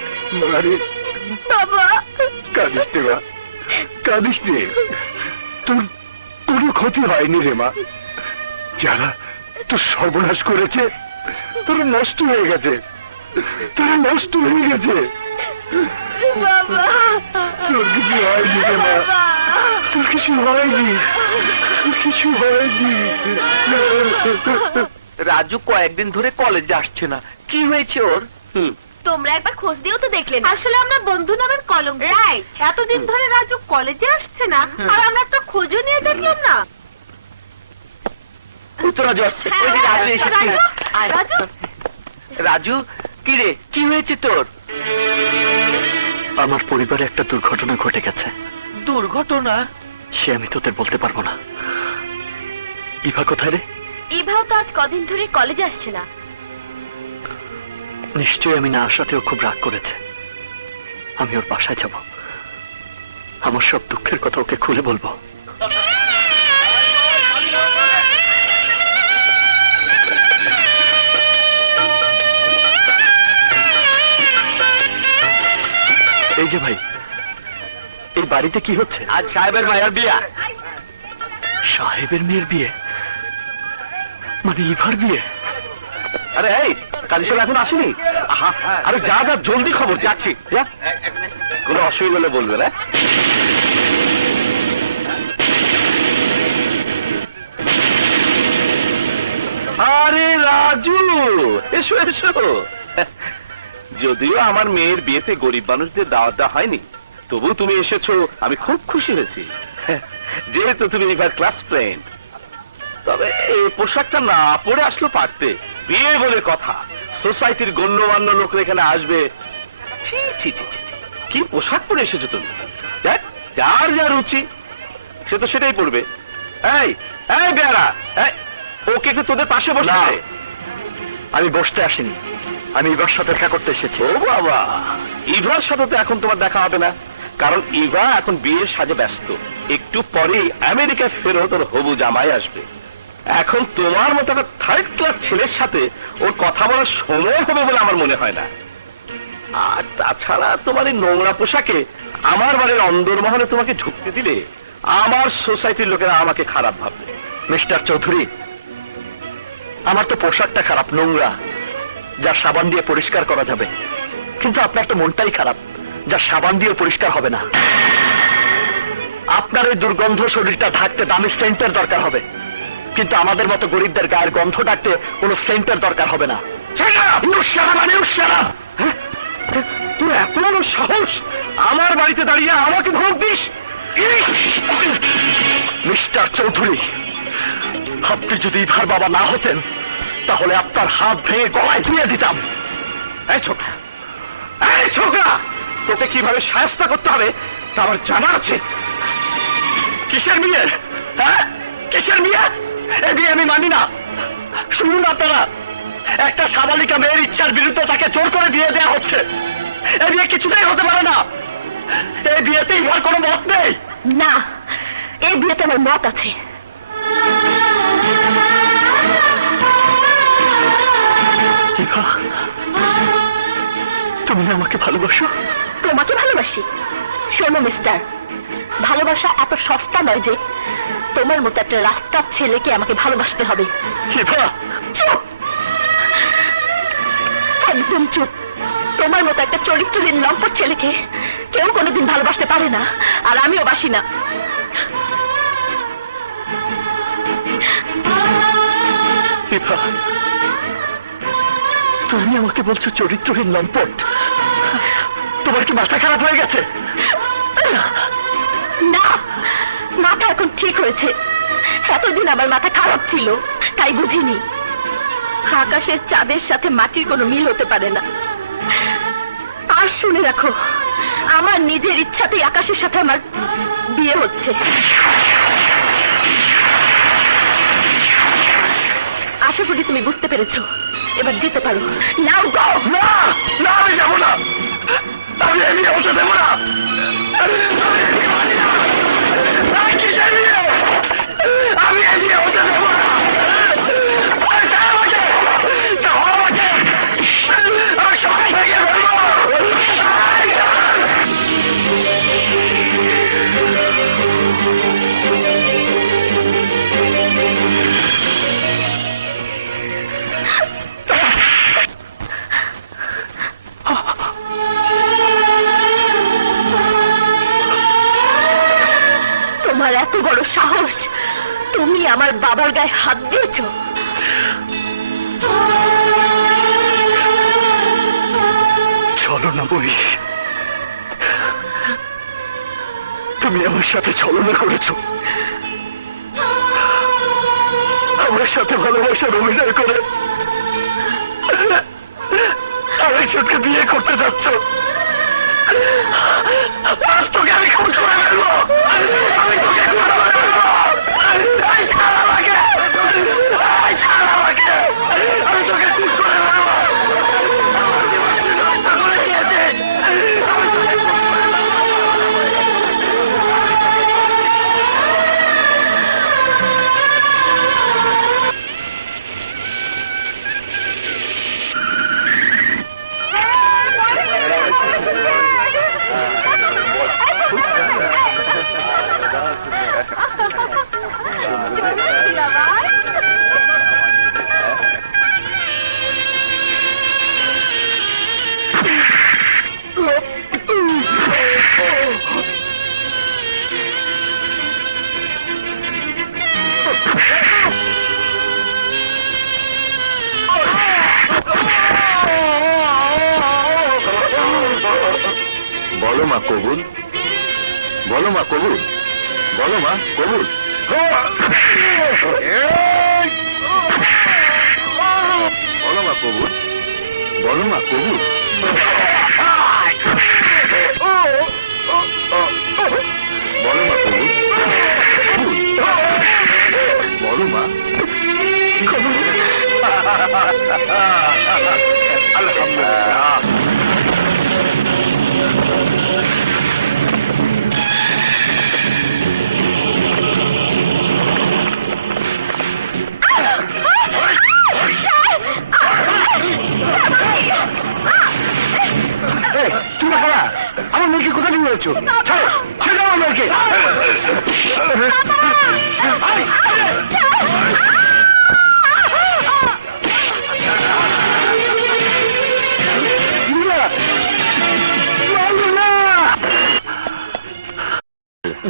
মারে বাবা, কাঁদিস নে মা, কাঁদিস নে। তোর কোনো ক্ষতি হয়নি রে মা। যারা তোর সর্বনাশ করেছে তোরা নষ্ট হয়ে গেছে, তোরা নষ্ট হয়ে গেছে। বাবা, তোর কিছু হয়নি রে মা, তোর কিছু হয়নি, তোর কিছু হয়নি। রাজু কয়েকদিন ধরে কলেজে আসছে না, কি হয়েছে ওর? তোমরা একবার খোঁজ দিয়েও তো দেখলে না। আসলে আমরা বন্ধু নামের কলম। রাইট, এতদিন ধরে রাজু কলেজে আসছে না, আর আমরা একটা খোঁজও নিয়ে দেখলাম না। রাজু আসছে। ওই যে রাজু এসেছে। রাজু, রাজু, কি রে, কি হয়েছে তোর? আমার পরিবারে একটা দুর্ঘটনা ঘটে গেছে। দুর্ঘটনা? সে আমি তোদের বলতে পারবো না। ইভা কোথায় রে? ইভাও তো আজ কদিন ধরে কলেজে আসছে না। নিশ্চয়ই আমি না আসাতেও খুব রাগ করেছে। আমি ওর বাসায় যাব, আমার সব দুঃখের কথা ওকে খুলে বলবো। এই যে ভাই, এই বাড়িতে কি হচ্ছে? আজ সাহেবের মায়ের বিয়া। সাহেবের মেয়ের বিয়ে? মানে ইভার বিয়ে? আরে এই কাজী সাহেব এখন আসেনি? আহা, আরে যা যা, জলদি খবর, যাচ্ছি। যা। কোনো অসুবিধা হলে বলবে না। আরে রাজু, এসো এসো। যদিও আমার মেয়ের বিয়েতে গরিব মানুষদের দাওয়াত দেওয়া হয়নি, তবু তুমি এসেছো, আমি খুব খুশি হয়েছি। যেহেতু তুমি এবার ক্লাস ফ্রেন্ড। তবে এই পোশাকটা না পরে আসলো পারতে, বিয়ে বলে কথা, সোসাইটির গণ্যমান্য লোকরা এখানে আসবে। ছি ছি ছি ছি ছি, কি পোশাক পরে এসেছো তুমি? দেখ, যার যা রুচি সে তো সেটাই পড়বে। এই এই বেয়ারা, এই, ওকে একটু তোদের পাশে বসে। আমি বসতে আসিনি, আমি ইভার সাথে দেখা করতে এসেছি। ও বাবা, ইভার সাথে তো এখন তোমার দেখা হবে না, কারণ ইভা এখন বিয়ের সাজে ব্যস্ত। একটু পরেই আমেরিকা ফেরত ওর হবু জামাই আসবে। এখন তোমার মতো একটা থার্ড ক্লাস ছেলের সাথে ওর কথা বলার সময় হবে বলে আমার মনে হয় না। আর তাছাড়া তোমার এই নোংরা পোশাকে আমার বাড়ির অন্দরমহলে তোমাকে ঢুকতে দিলে আমার সোসাইটির লোকেরা আমাকে খারাপ ভাববে। মিস্টার চৌধুরী, আমার তো পোশাকটা খারাপ, নোংরা, যা সাবান দিয়ে পরিষ্কার করা যাবে, কিন্তু আপনার তো মনটাই খারাপ, যা সাবান দিয়ে পরিষ্কার হবে না। আপনার এই দুর্গন্ধ শরীরটা ঢাকতে দামি সেন্টের দরকার হবে, কিন্তু আমাদের মতো গরিবদের গায়ের গন্ধ ঢাকতে কোনো সেন্টের দরকার হবে না। তোর এত বড় সাহস, আমার বাড়িতে দাঁড়িয়ে আমাকে ধমক দিস? মিস্টার চৌধুরী, আপনি যদি ইভার বাবা না হতেন তাহলে আপনার হাত ভেঙে গলায় দিয়ে দিতাম। এই ছোকরা, এই ছোকরা, তোকে কিভাবে শায়েস্তা করতে হবে তা আমার জানা আছে। কিসের বিয়ে? হ্যাঁ, কিসের বিয়ে? এই বিয়ে আমি মানি না। শুনুন আপনারা, একটা সাবালিকা মেয়ের ইচ্ছার বিরুদ্ধে তাকে জোর করে বিয়ে দেওয়া হচ্ছে। এই বিয়ে কিছুতেই হতে পারে না। এই বিয়েতে ইভার কোনো মত নেই। না, এই বিয়েতে আমার মত আছে। ইভা, তুমি না আমাকে ভালোবাসো? তোমাকে ভালোবাসি? শোনো মিস্টার, ভালোবাসা এত সস্তা নয় যে তোমার মতো একটা রাস্তার ছেলেকে আমাকে ভালোবাসতে হবে। ইভা, চুপ, একদম চুপ। তোমার মতো একটা চরিত্রহীন লম্পট ছেলেকে কেউ কোনোদিন ভালোবাসতে পারে না, আর আমিও বাসি না। ইভা, তুমি আমাকে বলছো চরিত্রহীন লম্পট? তোমার কি মাথা খারাপ হয়ে গেছে? না, মাথা এখন ঠিক হয়েছে। এতদিন আমার মাথা খারাপ ছিল, তাই বুঝিনি। আকাশের চাঁদের সাথে মাটির কোনো মিল হতে পারে না। আর শুনে রাখো, আমার নিজের ইচ্ছাতেই আকাশের সাথে আমার বিয়ে হচ্ছে। আশা করি তুমি বুঝতে পেরেছো। এবার যেতে পারো। নাও গো। না না, আমি যাবো না, আমি এই বিয়ে হতে দেবো না। আমি কিসের বিয়ে? আমি এই বিয়ে হতে দেবো না। আরে ছাড় আমাকে, ছাড় আমাকে, আমি সব ভেঙে ফেলবো। তোমার এত বড় সাহস, তুমি আমার বাবার গায়ে হাত দিয়েছো। ছলনা বই, তুমি আমার সাথে ছলনা করেছো, আমার সাথে ভালোবাসার অভিনয় করে আরেকজনকে বিয়ে করতে যাচ্ছ। আজ তোকে আমি খুন করে ফেলবো, আমি তোকে খুন করে ফেলবো। এই ছাড় আমাকে, এই ছাড় আমাকে, আমি তোকে খুন করে ফেলবো। আমার জীবন তুই নষ্ট করে দিয়েছিস, আমি তোকে খুন করে ফেলবো। বলো মা কবুল, বলো মা কবুল, বলো মা কবুল। বলো মা কবুল, বলো মা কবুল। বলো মা কবুল, বলো মা। আলহামদুলিল্লাহ। তুমি খালা, আমার মেয়েকে কোথায় নিয়ে যাচ্ছ? ছাড়ো, ছেড়ে দাও আমার মেয়েকে।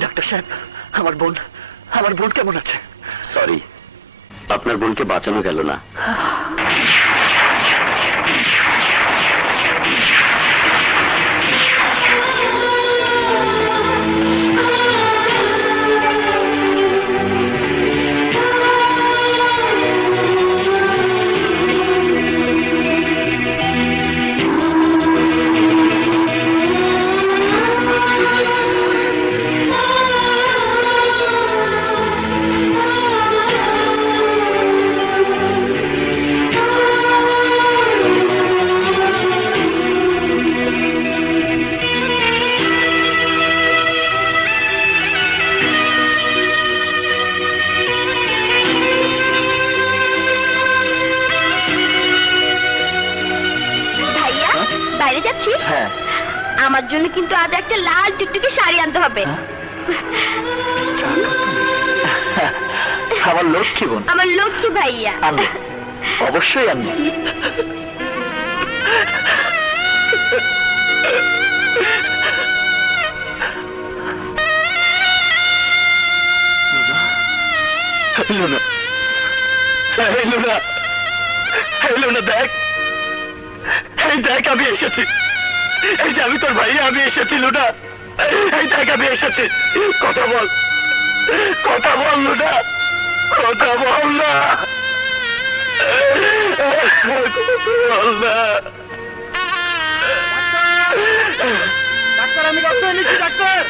ডাক্তার সাহেব, আমার বোন কেমন আছে? সরি, আপনার বোনকে বাঁচানো গেল না। বাইরে যাচ্ছিস? হ্যাঁ। আমার জন্য কিন্তু আজ একটা লাল টুকটুকে শাড়ি আনতে হবে। আমার লক্ষ্মী বোন, আমার লক্ষ্মী ভাইয়া। আমি অবশ্যই আমি। লুনা, এই লুনা, এই লুনা দেখ, এই দেখ আমি এসেছি, এই যে আমি তোর ভাই, আমি এসেছি লুনা, এই দেখ আমি এসেছি। কথা বল, কথা বল লুনা, কথা বল না। ডাক্তার, আমি রক্ত এনেছি ডাক্তার,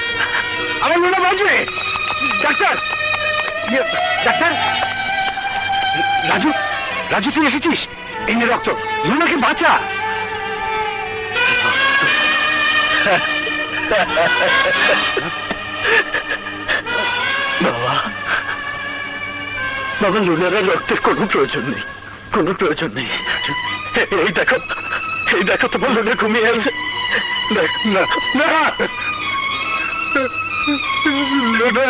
আমার লুনা বাঁচবে ডাক্তার। ডাক্তার, রাজু, রাজু তুই এসেছিস? এই নে রক্ত, লুনাকে বাঁচা। বাবা, বাবা, লুনার আর রক্তের কোনো প্রয়োজন নেই, কোনো প্রয়োজন নেই। এই দেখো তোমার লুনা ঘুমিয়ে আছে। না না না, লুনা,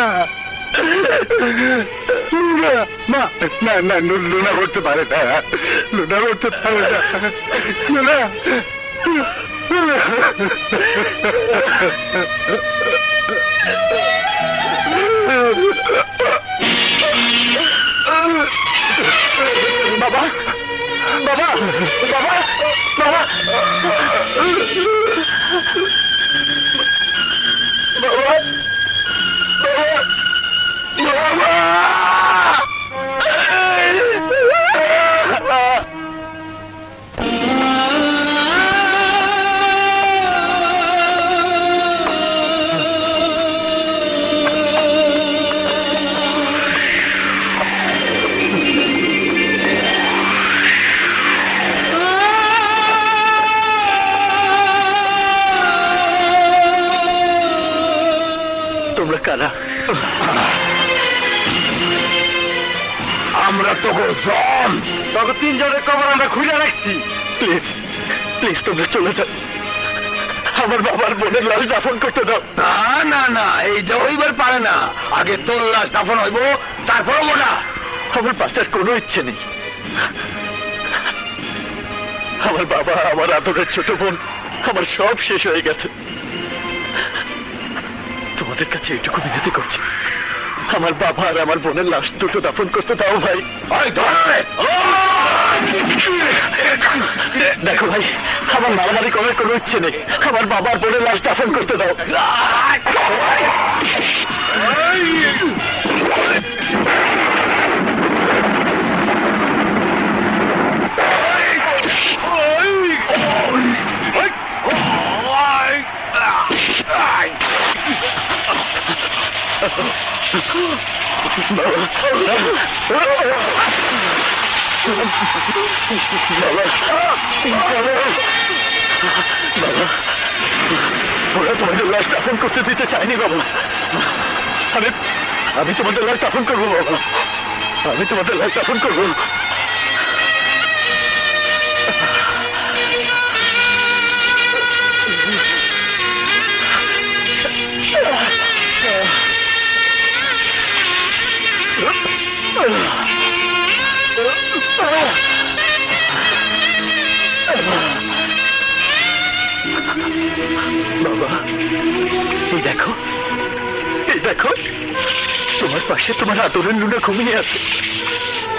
লুনা, মা, না না, লুনা করতে পারে না, লুনা করতে পারে না, লুনা, লুনা। বাবা, বাবা, বাবা, বাবা, তোমরা কারা? আমরা তো জন, তখন তিনজনের কবর আমরা খুলে রাখছি। প্লিজ, প্লিজ তোমরা চলে যাও, আমার বাবার বোনের লাশ দাফন করতে দাও। না না না, এই যে হইবার পারে না, আগে তোর লাশ দাফন হইব, তারপর ওটা। আমার বাঁচার কোনো ইচ্ছে নেই। আমার বাবা, আমার আদরের ছোট বোন, আমার সব শেষ হয়ে গেছে। তোমাদের কাছে এইটুকু বিনতি করছি, আমার বাবা আর আমার বোনের লাশ দুটো দাফন করতে দাও ভাই। দেখো ভাই, আমার মারামারি করার কোনো ইচ্ছে নেই, আমার বাবা আর বোনের লাশ দাফন করতে দাও। ওরা তোমাদের লাশ দাফন করতে দিতে চায়নি বাবা। আমি তোমাদের লাশ দাফন করবো বাবা, আমি তোমাদের লাশ দাফন করবো। বাবা, এই দেখো, এই দেখো, তোমার পাশে তোমার আদরের লুনা ঘুমিয়ে আছে।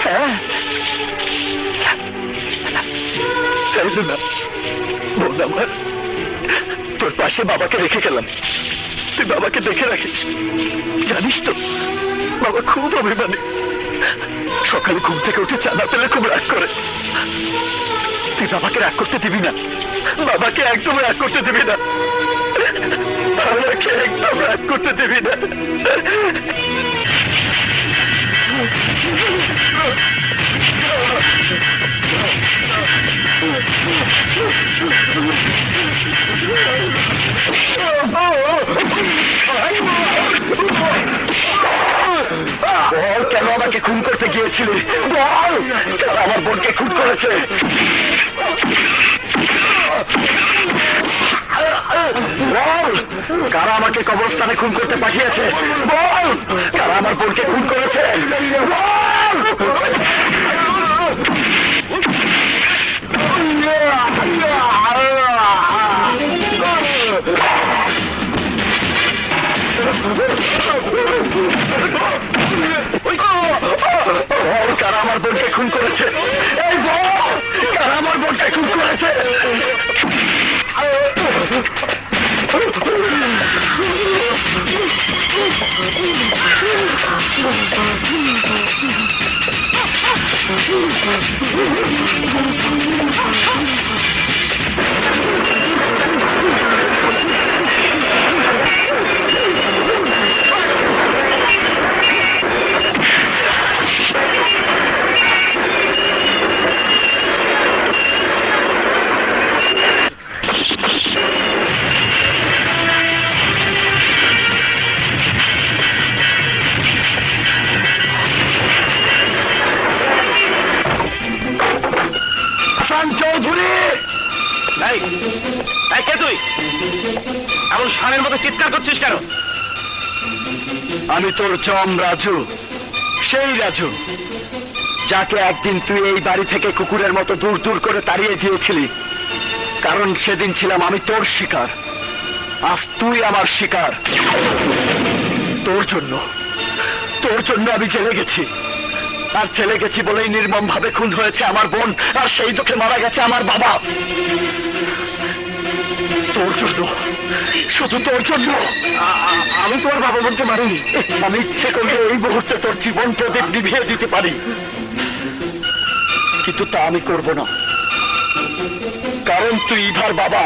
হ্যাঁ, লুনা বোন আমার, তোর পাশে বাবাকে রেখে গেলাম, তুই বাবাকে দেখে রাখিস। জানিস তো বাবা খুব অভিমানী, সকালে ঘুম থেকে উঠে চা না পেলে খুব রাগ করে। তুই বাবাকে রাগ করতে দিবি না, বাবাকে একদম রাগ করতে দিবি না, বাবাকে একদম রাগ করতে দিবি না। বল, কেন আমাকে খুন করতে গিয়েছিলি? বল, কারা আমার বোনকে খুন করেছে? বল, কারা আমাকে কবরস্থানে খুন করতে পাঠিয়েছে? বল, কারা আমার বোনকে খুন করেছে? বল, কারা আমার বোনকে খুন করেছে? এই বল, কারা আমার বোনকে খুন করেছে? এই কে তুই? এমন ষাঁড়ের মতো চিৎকার করছিস কেন? আমি তোর জম রাজু, সেই রাজু যাকে একদিন তুই এই বাড়ি থেকে কুকুরের মতো দূর দূর করে তাড়িয়ে দিয়েছিলি। কারণ সেদিন ছিলাম আমি তোর শিকার, আজ তুই আমার শিকার। তোর জন্য আমি জেলে গেছি, আর জেলে গেছি বলেই নির্মম ভাবে খুন হয়েছে আমার বোন, আর সেই দুঃখে মারা গেছে আমার বাবা। তোর জন্য, শুধু তোর জন্য। আমি তোর বাবা বলতে পারিনি। আমি ইচ্ছে করলে এই মুহূর্তে তোর জীবন প্রদীপ নিভিয়ে দিতে পারি, কিন্তু তা আমি করব না, কারণ তুই ইভার বাবা।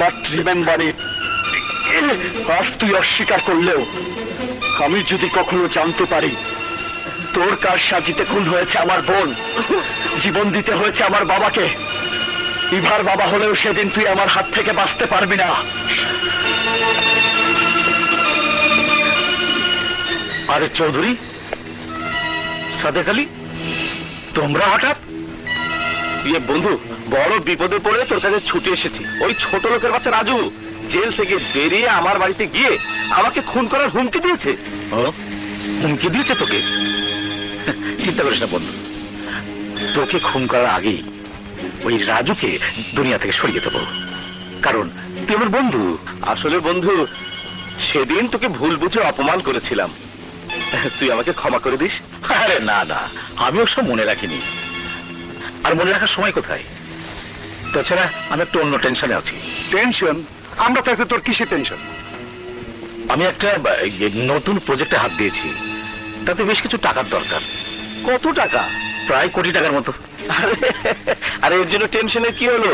বাট রিমেম্বার ইট, আজ তুই অস্বীকার করলেও আমি যদি কখনো জানতে পারি তোর কার সাজিতে খুন হয়েছে আমার বোন, জীবন দিতে হয়েছে আমার বাবাকে, ইভার বাবা হলেও সেদিন তুই আমার হাত থেকে বাঁচতে পারবি না। আরে চৌধুরী, সাদেক আলী, তোমরা হঠাৎ? ইয়ে বন্ধু, বড় বিপদে পড়ে তোর কাছে ছুটে এসেছি। ওই ছোট লোকের বাচ্চা রাজু জেল থেকে বেরিয়ে আমার বাড়িতে গিয়ে আমাকে খুন করার হুমকি দিয়েছে। হুমকি দিয়েছে তোকে? চিন্তা করিস না বন্ধু, তোকে খুন করার আগেই ওই রাজুকে দুনিয়া থেকে সরিয়ে দেবো, কারণ তুই আমার বন্ধু। আসলে বন্ধু, সেদিন তোকে ভুল বুঝে অপমান করেছিলাম, তুই আমাকে ক্ষমা করে দিস। আরে না না, আমি ওসব মনে রাখিনি, আর মনে রাখার সময় কোথায়? তাছাড়া আমি একটু অন্য টেনশনে আছি। টেনশন? আমরা থাকতে তোর কিসের টেনশন? আমি একটা নতুন প্রজেক্টে হাত দিয়েছি, তাতে বেশ কিছু টাকার দরকার। কত টাকা? প্রায় কোটি টাকার মতো। আরে এর জন্য টেনশনের কি হলো?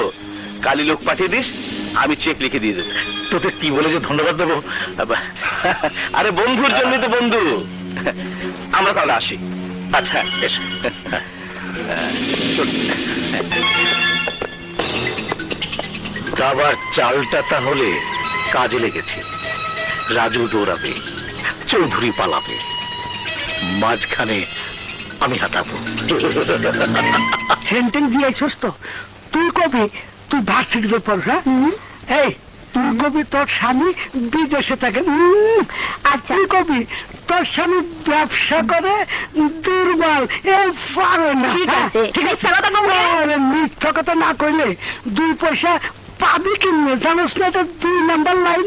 কালি লোক পাঠিয়ে দিস, আমি চেক লিখে দিয়ে দেবো। তোকে কি বলে যে ধন্যবাদ দেবো? আরে বন্ধুর জন্য তো বন্ধু। আমরা তাহলে আসি। আচ্ছা বেশ। দাবার চালটা তাহলে কাজে লেগেছে। রাজু দৌড়াবে, চৌধুরী পালাবে, মাঝখানে আমি হাঁটাবো। সেন্টেন্স দিয়েছিস তো? তুই কবি, তুই ভার্সিটিতে পড়। এই তুই কবি তোর স্বামী বিদেশে থাকে, আর তুই কবি তোর স্বামী ব্যবসা করে, দুর্বল, এ পারে না। মিথ্যা কথা না কইলে 2 পয়সা পাবি কিনে, জানোস না? এটা 2 নাম্বার লাইন।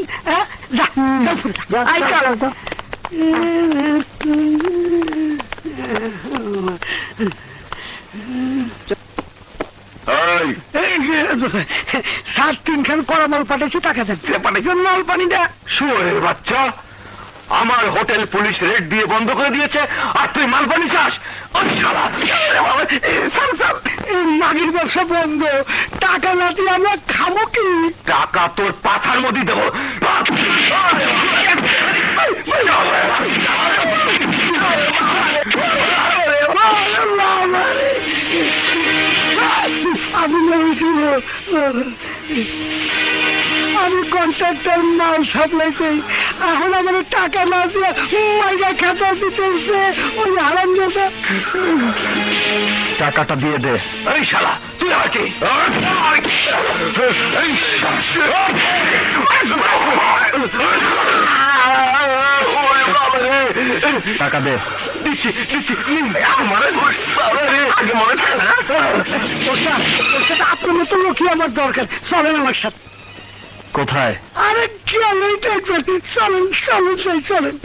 সাত 3 খান কড়া মাল পাঠাইছি, টাকা দেন। পাঠাইছেন মাল পানি দেয় শুয়োরের বাচ্চা, আমার হোটেল পুলিশ রেড দিয়ে বন্ধ করে দিয়েছে, আর তুই মাল পানি চাস? মাগির ব্যবসা বন্ধ, টাকা না দিয়ে আমরা খাবো কি? টাকা তোর পাথার মধ্যে দেবো। আমি কন্ট্রাক্টর, মাল সাপ্লাই করি, এখন আমার টাকা না দিয়ে মাইয়া খাতা দিতেছে ওই হারামজাদা। টাকাটা দিয়ে দে। এই শালা, তুই আর কি? টাকা দে। দিচ্ছি দিচ্ছি। আগে মনে থাকে না? আপনার মতো লোকই আমার দরকার, চলেন আমার সাথে। কোথায়? আরে চলেন, চলেন চলেন চলেন।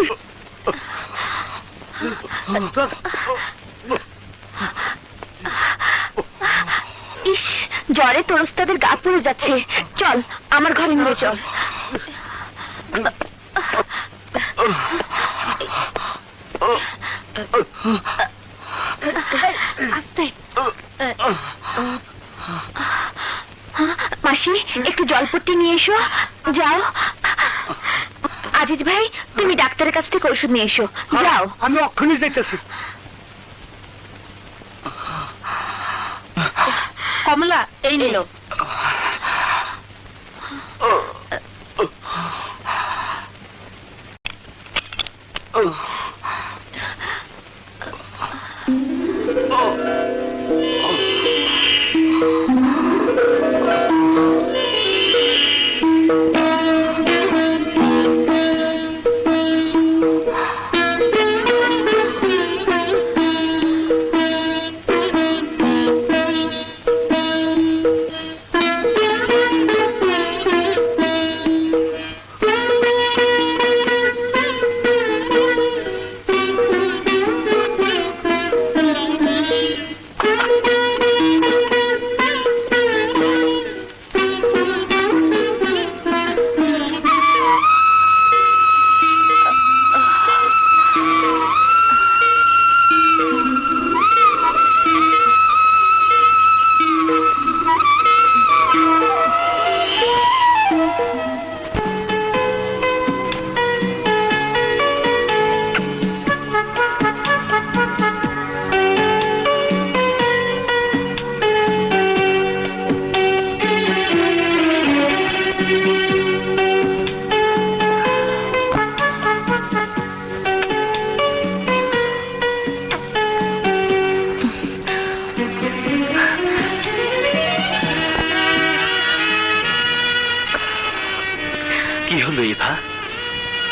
ইস, জ্বরে তোর ওস্তাদের গা পুড়ে যাচ্ছে। চল আমার ঘরে নিয়ে চল। আস্তে। মাসি, একটু জলপট্টি নিয়ে এসো। যাও। আজিজ ভাই, তুমি ডাক্তারের কাছ থেকে ওষুধ নিয়ে এসো। যাও। আমি অক্ষণে যাইতেছি। কমলা, এই নিল।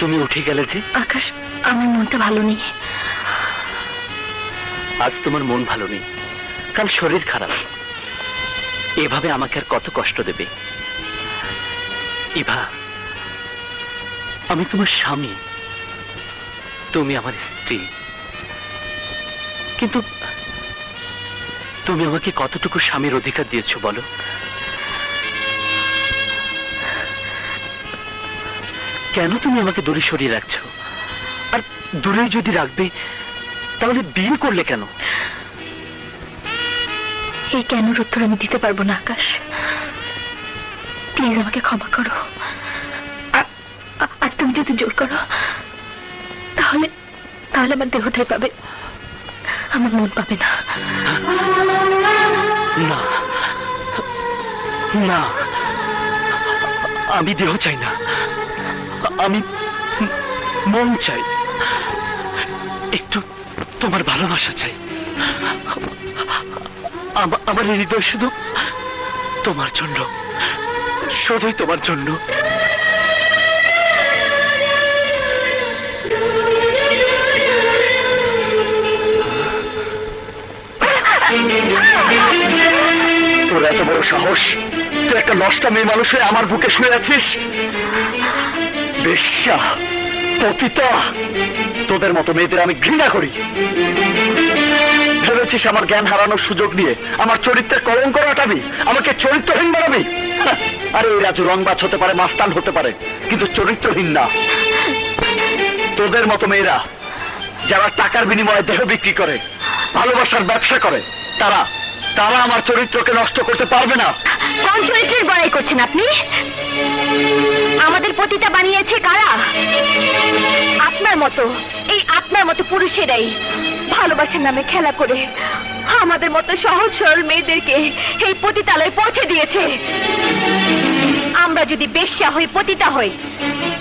তুমি উঠে গেলে যে? আকাশ, আমার মনটা ভালো নেই। আজ তোমার মন ভালো নেই, কাল শরীর খারাপ, এভাবে আমাকে আর কত কষ্ট দেবে? ইভা, আমি তোমার স্বামী, তুমি আমার স্ত্রী, কিন্তু তুমি আমাকে কতটুকু স্বামীর অধিকার দিয়েছো বলো? কেন তুমি আমাকে দূরে সরিয়ে রাখছো? আর দূরে যদি রাখবে তাহলে বিয়ে করলে কেন? এই কেনর উত্তর আমি দিতে পারবো না আকাশ, প্লিজ আমাকে ক্ষমা করো। আর তুমি যদি জোর করো তাহলে তাহলে আমার দেহটাই পাবে, আমার মন পাবে না। না না, আমি দেহ চাই না, আমি মন চাই, একটু তোমার ভালোবাসা চাই। আমার হৃদয় শুধু তোমার জন্য, শুধুই তোমার জন্য। তোর এত বড় সাহস, তুই একটা নষ্টা মেয়ে মানুষ হয়ে আমার বুকে শুয়ে আছিস? বেশ্যা, পতিতা, তোদের মতো মেয়েদের আমি ঘৃণা করি। ভেবেছিস আমার জ্ঞান হারানোর সুযোগ নিয়ে আমার চরিত্রের কলঙ্ক রাটাবি, আমাকে চরিত্রহীন বানাবি? আরে এই রাজু রংবাজ হতে পারে, মাস্তান হতে পারে, কিন্তু চরিত্রহীন না। তোদের মতো মেয়েরা যারা টাকার বিনিময়ে দেহ বিক্রি করে, ভালোবাসার ব্যবসা করে, তারা তারা আমার চরিত্রকে নষ্ট করতে পারবে না। কোন চরিত্রের বড়াই করছেন আপনি? আমাদের পতিতা বানিয়েছে কারা? আপনার মতো, এই আপনার মতো পুরুষেরাই ভালোবাসার নামে খেলা করে আমাদের মতো সহজ সরল মেয়েদেরকে এই পতিতালয়ে পৌঁছে দিয়েছে। আমরা যদি বেশ্যা হই, পতিতা হই,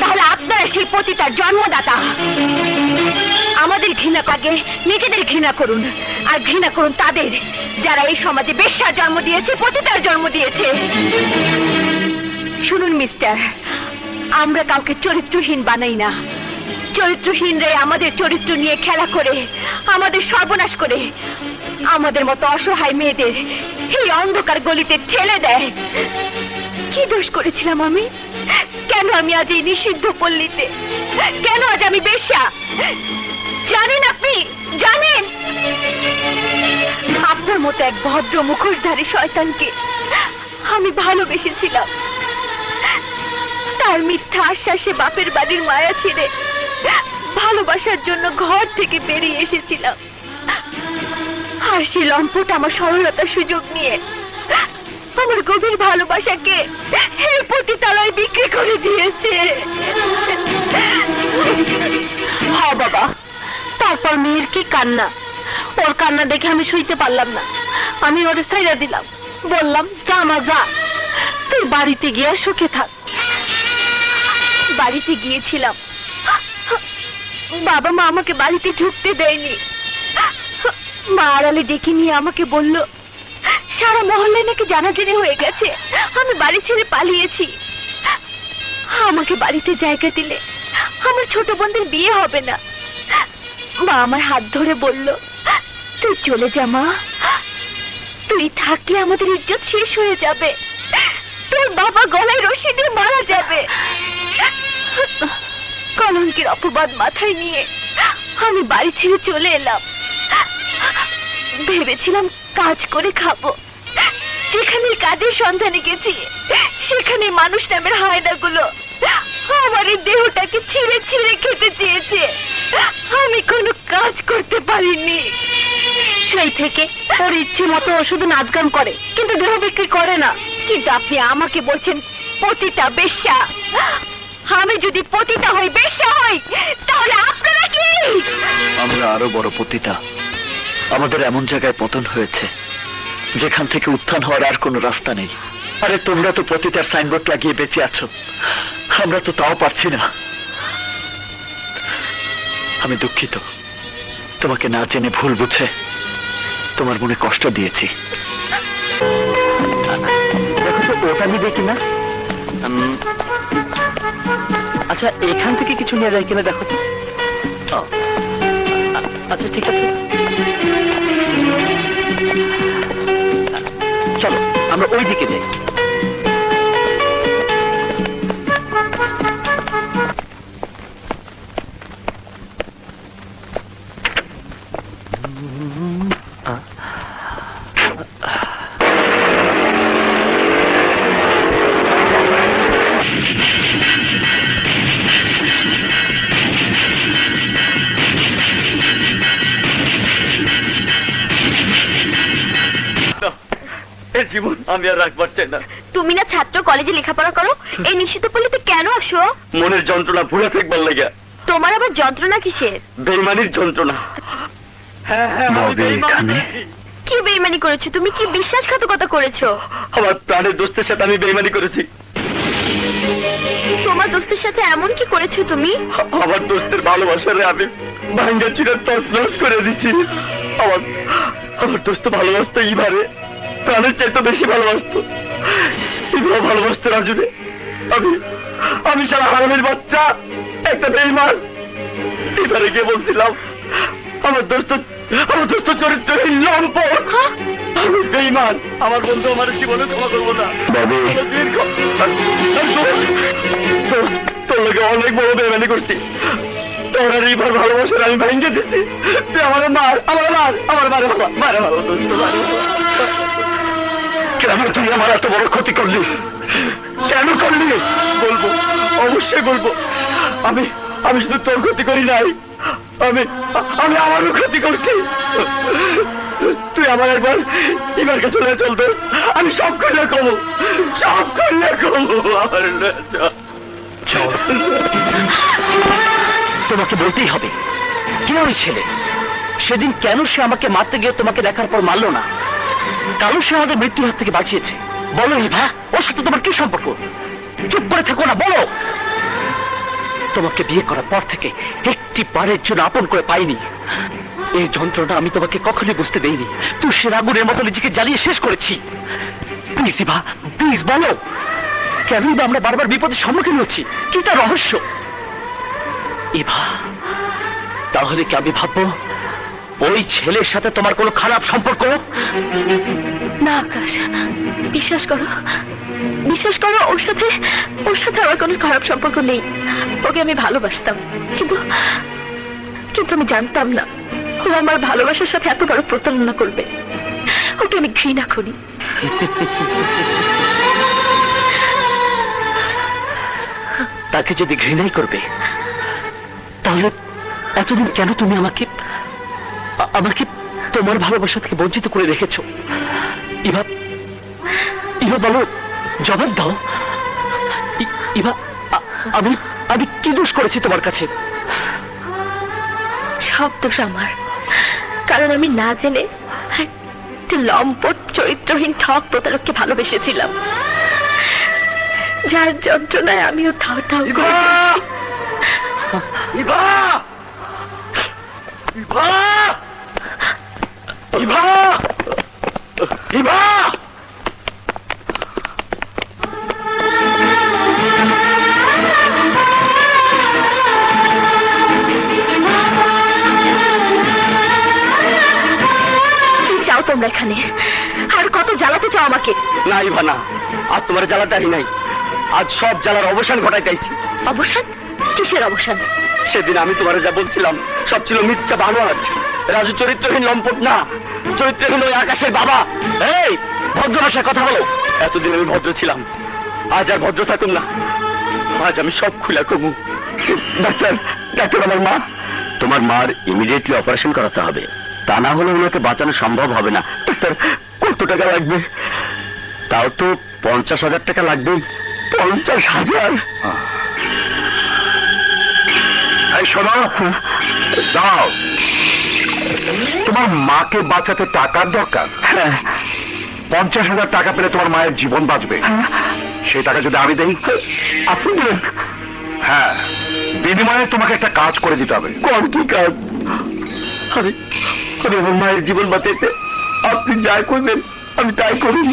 তাহলে আপনারা সেই পতিতার জন্মদাতা। আমাদের ঘৃণা আগে নিজেদের ঘৃণা করুন, আর ঘৃণা করুন তাদের যারা এই সমাজে বেশ্যার জন্ম দিয়েছে, পতিতার জন্ম দিয়েছে। শুনুন মিস্টার, আমরা কাউকে চরিত্রহীন বানাই না। চরিত্রহীনরাই আমাদের চরিত্র নিয়ে খেলা করে আমাদের সর্বনাশ করে আমাদের মতো অসহায় মেয়েদের এই অন্ধকার গলিতে ঠেলে দেয়। কি দোষ করেছিলাম আমি? কেন আমি আজ এই নিষিদ্ধ পল্লীতে? কেন আজ আমি বেশ্যা? জানেন আপনি? জানেন? আপনার মতো এক ভদ্র মুখোশধারী শয়তানকে আমি ভালোবেসেছিলাম। তার মিথ্যা আশ্বাসে বাপের বাড়ির মায়া ছেড়ে ভালোবাসার জন্য ঘর থেকে বেরিয়ে এসেছিলাম। আর সেই লম্পট আমার সরলতার সুযোগ নিয়ে আমার গভীর ভালোবাসাকে এই পতিতালয়ে বিক্রি করে দিয়েছে। হ্যাঁ বাবা, তারপর মেয়ের কি কান্না, ওর কান্না দেখে আমি সইতে পারলাম না। আমি ওরে ছাইড়া দিলাম, বললাম যা মা যা, তুই বাড়িতে গিয়ে সুখে থাক। বাড়িতে গিয়েছিলাম, বাবা মা আমাকে বাড়িতে ঢুকতে দেয়নি। মা আড়ালে ডেকে নিয়ে আমাকে বলল সারা মহল্লায় নাকি জানাজানি হয়ে গেছে, আমি বাড়ি ছেড়ে পালিয়েছি। আমাকে বাড়িতে জায়গা দিলে আমার ছোট বোনদের বিয়ে হবে না। মা আমার হাত ধরে বলল, তুই চলে যা মা, তুই থাকলে আমাদের ইজ্জত শেষ হয়ে যাবে, তোর বাবা গলায় রশি দিয়ে মারা যাবে। কলঙ্কের অপবাদ মাথায় নিয়ে আমি বাড়ি ছেড়ে চলে এলাম। ভেবেছিলাম কাজ করে খাবো। যেখানে কাজের সন্ধানে গেছি সেখানে মানুষ নামের হায়নাগুলো আমার এই দেহটাকে ছিঁড়ে ছিঁড়ে খেতে চেয়েছে। আমি কোনো কাজ করতে পারিনি। সেই থেকে ওর ইচ্ছে মতো শুধু নাচ গান করে, কিন্তু দেহ বিক্রি করে না। কিন্তু আপনি আমাকে বলছেন পতিতা, বেশ্যা। আমি যদি পতিতা হই, বেশ্যা হই, তাহলে আপনারা কি? আমরা আরো বড় পতিতা। আমাদের এমন জায়গায় পতন হয়েছে যেখান থেকে উত্থান হওয়ার আর কোনো রাস্তা নেই। আরে তোমরা তো পতিতার সাইনবোর্ড লাগিয়ে বেঁচে আছো, আমরা তো তাও পারছি না। আমি দুঃখিত, তোমাকে না জেনে ভুল বুঝে তোমার মনে কষ্ট দিয়েছি। দেখো তো ওটা নিবে কিনা। আচ্ছা এখান থেকে কিছু নিয়ে যায় কিনা দেখো তো। ও, আচ্ছা ঠিক আছে, চলো আমরা ওই দিকে যাই। এই জীবন আমি আর রাখবার চাই না। তুমি না ছাত্র, কলেজে লেখাপড়া করো, এই নিশ্চিত পল্লীতে কেন আসো? মনের যন্ত্রণা ভুলে থাকবার লেগে। তোমার আবার যন্ত্রণা কিসের? বেইমানির যন্ত্রণা। হ্যাঁ হ্যাঁ, আমি ববে বেইমানি এখানে? করেছি। কি বেইমানি করেছো তুমি? কি বিশ্বাসঘাতকতা করেছো? আমার প্রাণের দোস্তের সাথে আমি বেইমানি করেছি। তোমার দোস্তের সাথে এমন কি করেছো তুমি? আমার দোস্তের ভালোবাসারে আমি ভাঙ্গা চুরে তছনছ করে দিছি। আমার আমার দোস্ত ভালোবাসতো ইভারে, প্রাণের চাইতে বেশি ভালোবাসতো। ইভা ভালোবাসতো রাজুরে। আমি আমি সারা হারামের বাচ্চা, একটা বেইমান। ইভারে গিয়ে বলছিলাম আমার দোস্ত চরিত্রহীন লম্পট, আমি বেইমান। আমার বন্ধু আমার জীবনে ক্ষমা করবো না। ববে তোর লোকে অনেক বড় বেইমানি করছি। তোর আর এইবার ভালোবাসার আমি ভেঙে দিছি। তুই আমার মারে বাবা, মারে ভালো দোস্ত, মারে বাবা। কেন তুই আমার এত বড় ক্ষতি করলি? কেন করলি? বলবো, অবশ্যই বলবো। আমি আমি শুধু তোর ক্ষতি করি নাই, আমি আমি আমারও ক্ষতি করছি। তুই আমার একবার এবার কাছে চলে চল দোস্ত, আমি সব করলে কমো, সব করলে কমো। আমার চল, তোমাকে বলতেই হবে কে ওই ছেলে। সেদিন কেন সে আমাকে মারতে গিয়ে তোমাকে দেখার পর মারলো না? কারণ সে আমাদের মৃত্যুর হাত থেকে বাঁচিয়েছে। বলো ইভা, ওর সাথে তোমার কি সম্পর্ক? চুপ করে থেকো না, বলো। তোমাকে বিয়ে করার পর থেকে একটি বারের জন্য আপন করে পাইনি। এই যন্ত্রণা আমি তোমাকে কখনোই বুঝতে দেইনি। তুই সে আগুনের মতো নিজেকে জ্বালিয়ে শেষ করেছি। প্লিজ ইভা, প্লিজ বলো, কেন আমরা বারবার বিপদের সম্মুখীন হচ্ছি? কি তার রহস্য? ইভা, তাহলে কি আমি ভাববো ওই ছেলের সাথে তোমার কোনো খারাপ সম্পর্ক? না আকাশ, বিশ্বাস করো, বিশ্বাস করো, ওর সাথে আমার কোনো খারাপ সম্পর্ক নেই। ওকে আমি ভালোবাসতাম, কিন্তু কিন্তু আমি জানতাম না ও আমার ভালোবাসার সাথে এত বড় প্রতারণা করবে। ওকে আমি ঘৃণা করি। তাকে যদি ঘৃণাই করবে, তাহলে এতদিন কেন তুমি আমাকে আমাকে তোমার ভালোবাসা থেকে বঞ্চিত করে রেখেছো? ইভা, ইভা বলো, জবাব দাও। ইভা, আমি আমি কি দোষ করেছি তোমার কাছে? সব দোষ আমার, কারণ আমি না জেনে একটা লম্পট চরিত্রহীন ঠক প্রতারককে ভালোবেসেছিলাম, যার যন্ত্রণায় আমিও থাও থাও করে যাচ্ছি। ইভা, ইভা, ইভা, ইভা, কি চাও তোমরা এখানে? আর কত জ্বালাতে চাও আমাকে? না ইভা না, আজ তোমার জ্বালাটাই নাই। আজ সব জ্বালার অবসান ঘটাইতেছি। অবসান? কিসের অবসান? সেদিন আমি তোমার যা বলছিলাম সব ছিল মিথ্যা বানোয়াট। রাজু চরিত্রহীন লম্পট না, চরিত্রহীন ওই আকাশের বাবা। এই ভদ্র ভাষায় কথা বলো। এতদিন আমি ভদ্র ছিলাম, আজ আর ভদ্র থাকুন না। আজ আমি সব খুলা কমু। ডাক্তার, ডাক্তার, আমার মা। তোমার মার ইমিডিয়েটলি অপারেশন করাতে হবে, তা না হলে ওনাকে বাঁচানো সম্ভব হবে না। ডাক্তার, কত টাকা লাগবে? তাও তো 50,000 টাকা লাগবে। 50,000? এই শোনো, দাও। তোমার মাকে বাঁচাতে টাকার দরকার। 50,000 টাকা পেলে তোমার মায়ের জীবন বাঁচবে। সেই টাকা যদি আমি দেই? আপনি দেবেন? হ্যাঁ, বিনিময়ে তোমাকে একটা কাজ করে দিতে হবে। কোন কি কাজ? আমি আমি আমার মায়ের জীবন বাঁচাইতে আপনি যা করবেন আমি তাই করুন।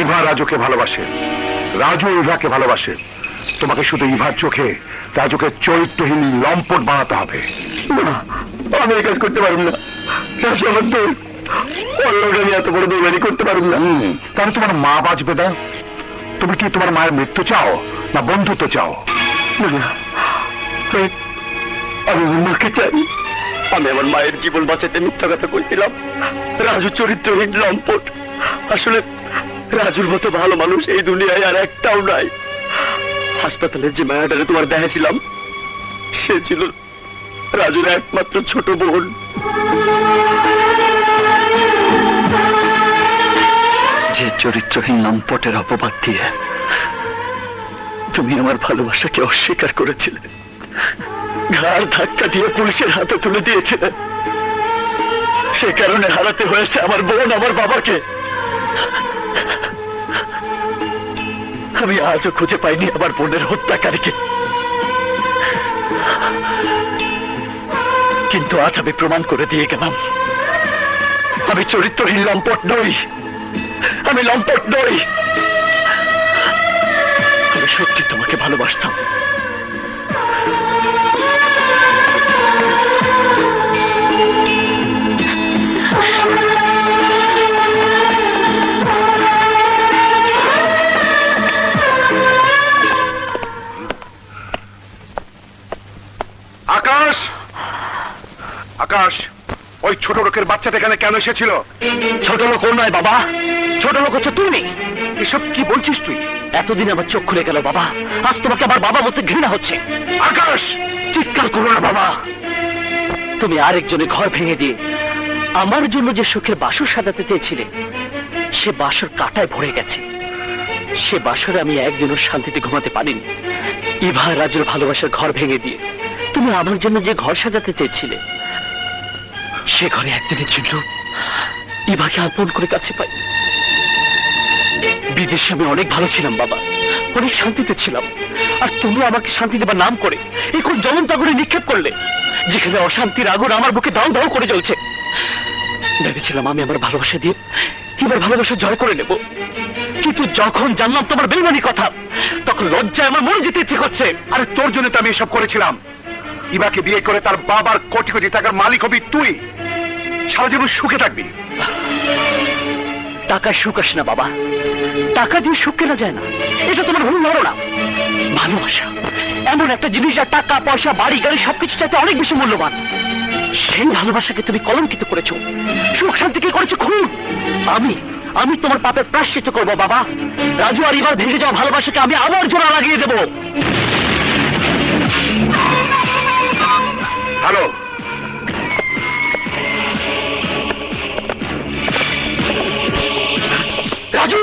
ইভা রাজুকে ভালোবাসে, রাজু ইভাকে ভালোবাসে। তোমাকে শুধু ইভার চোখে রাজুকে চরিত্রহীন লম্পট বানাতে হবে। আমি এই কাজ করতে পারব না, রাজু আমার দোষ। আমি এত বড় বেমানি করতে পারব না। তাহলে তোমার মা বাঁচবে না? তুমি কি তোমার মায়ের মৃত্যু চাও না বন্ধুত্ব চাও? আমি আমার মাকে চাই। আমি আমার মায়ের জীবন বাঁচাতে মিথ্যা কথা কইছিলাম। রাজু চরিত্রহীন লম্পট। আসলে রাজুর মতো ভালো মানুষ এই দুনিয়ায় আর একটাও নাই। হাসপাতালে যে মায়াটারে তোমার দেখাছিলাম সে ছিল রাজুর একমাত্র ছোট বোন। যে চরিত্রহীন লম্পটের অপবাদ দিয়ে তুমি আমার ভালোবাসাকে অস্বীকার করেছিলে, ঘাড় ধাক্কা দিয়ে পুলিশের হাতে তুলে দিয়েছিলে, সে কারণে হারাতে হয়েছে আমার বোন, আমার বাবাকে। আমি আজও খুঁজে পাইনি আমার বোনের হত্যাকারীকে, কিন্তু আজ আমি প্রমাণ করে দিয়ে গেলাম আমি চরিত্রহীন লম্পট নই। আমি লম্পট নই। আমি সত্যি তোমাকে ভালোবাসতাম। আকাশ, আকাশ, ওই ছোট লোকের বাচ্চাটা এখানে কেন এসেছিল? ছোট লোক ওর নয় বাবা, ছোট লোক হচ্ছে তুমি। এসব কি বলছিস তুই? এতদিন আমার চোখ খুলে গেল বাবা, আজ তোমাকে আমার বাবা বলতে ঘৃণা হচ্ছে। আকাশ, চিৎকার করো না বাবা। তুমি আরেকজনের ঘর ভেঙে দিয়ে আমার জন্য যে সুখের বাসর সাজাতে চেয়েছিলে সে বাসর কাঁটায় ভরে গেছে। সে বাসরে আমি একদিনও শান্তিতে ঘুমাতে পারিনি। ইভা রাজুর ভালোবাসার ঘর ভেঙে দিয়ে তুমি আমার জন্য যে ঘর সাজাতে চেয়েছিলে সে ঘরে একদিনের জন্য ইভাকে আপন করে কাছে পাই। বিদেশে আমি অনেক ভালো ছিলাম বাবা, অনেক শান্তিতে ছিলাম, আর তুমি আমাকে শান্তি দেবার নাম করে এখন জ্বলন্ত আগুনে নিক্ষেপ করলে, যেখানে অশান্তির আগুন আমার বুকে দাও দাও করে জ্বলছে। ভেবেছিলাম আমি আমার ভালোবাসা দিয়ে এবার ভালোবাসা জয় করে নেব, কিন্তু যখন জানলাম তোমার বেইমানি কথা তখন লজ্জায় আমার মরে যেতে ইচ্ছে করছে। আরে তোর জন্য তো আমি এসব করেছিলাম। ইভাকে বিয়ে করে তার বাবার কোটি কোটি টাকার মালিক হবি তুই, সারা জীবন সুখে থাকবি। টাকায় সুখ আসে না বাবা, টাকা দিয়ে সুখ কেনা যায় না, এটা তোমার ভুল ধারণা। ভালোবাসা এমন একটা জিনিস যা টাকা পয়সা বাড়ি গাড়ি সবকিছু চাইতে অনেক বেশি মূল্যবান। সেই ভালোবাসাকে তুমি কলঙ্কিত করেছো, সুখ শান্তিকে করেছো খুন। আমি তোমার পাপের প্রায়শ্চিত্ত করবো বাবা। রাজু আর এবার ভেঙে যাওয়া ভালোবাসাকে আমি আবার জোড়া লাগিয়ে দেবো। হ্যালো, রাজু,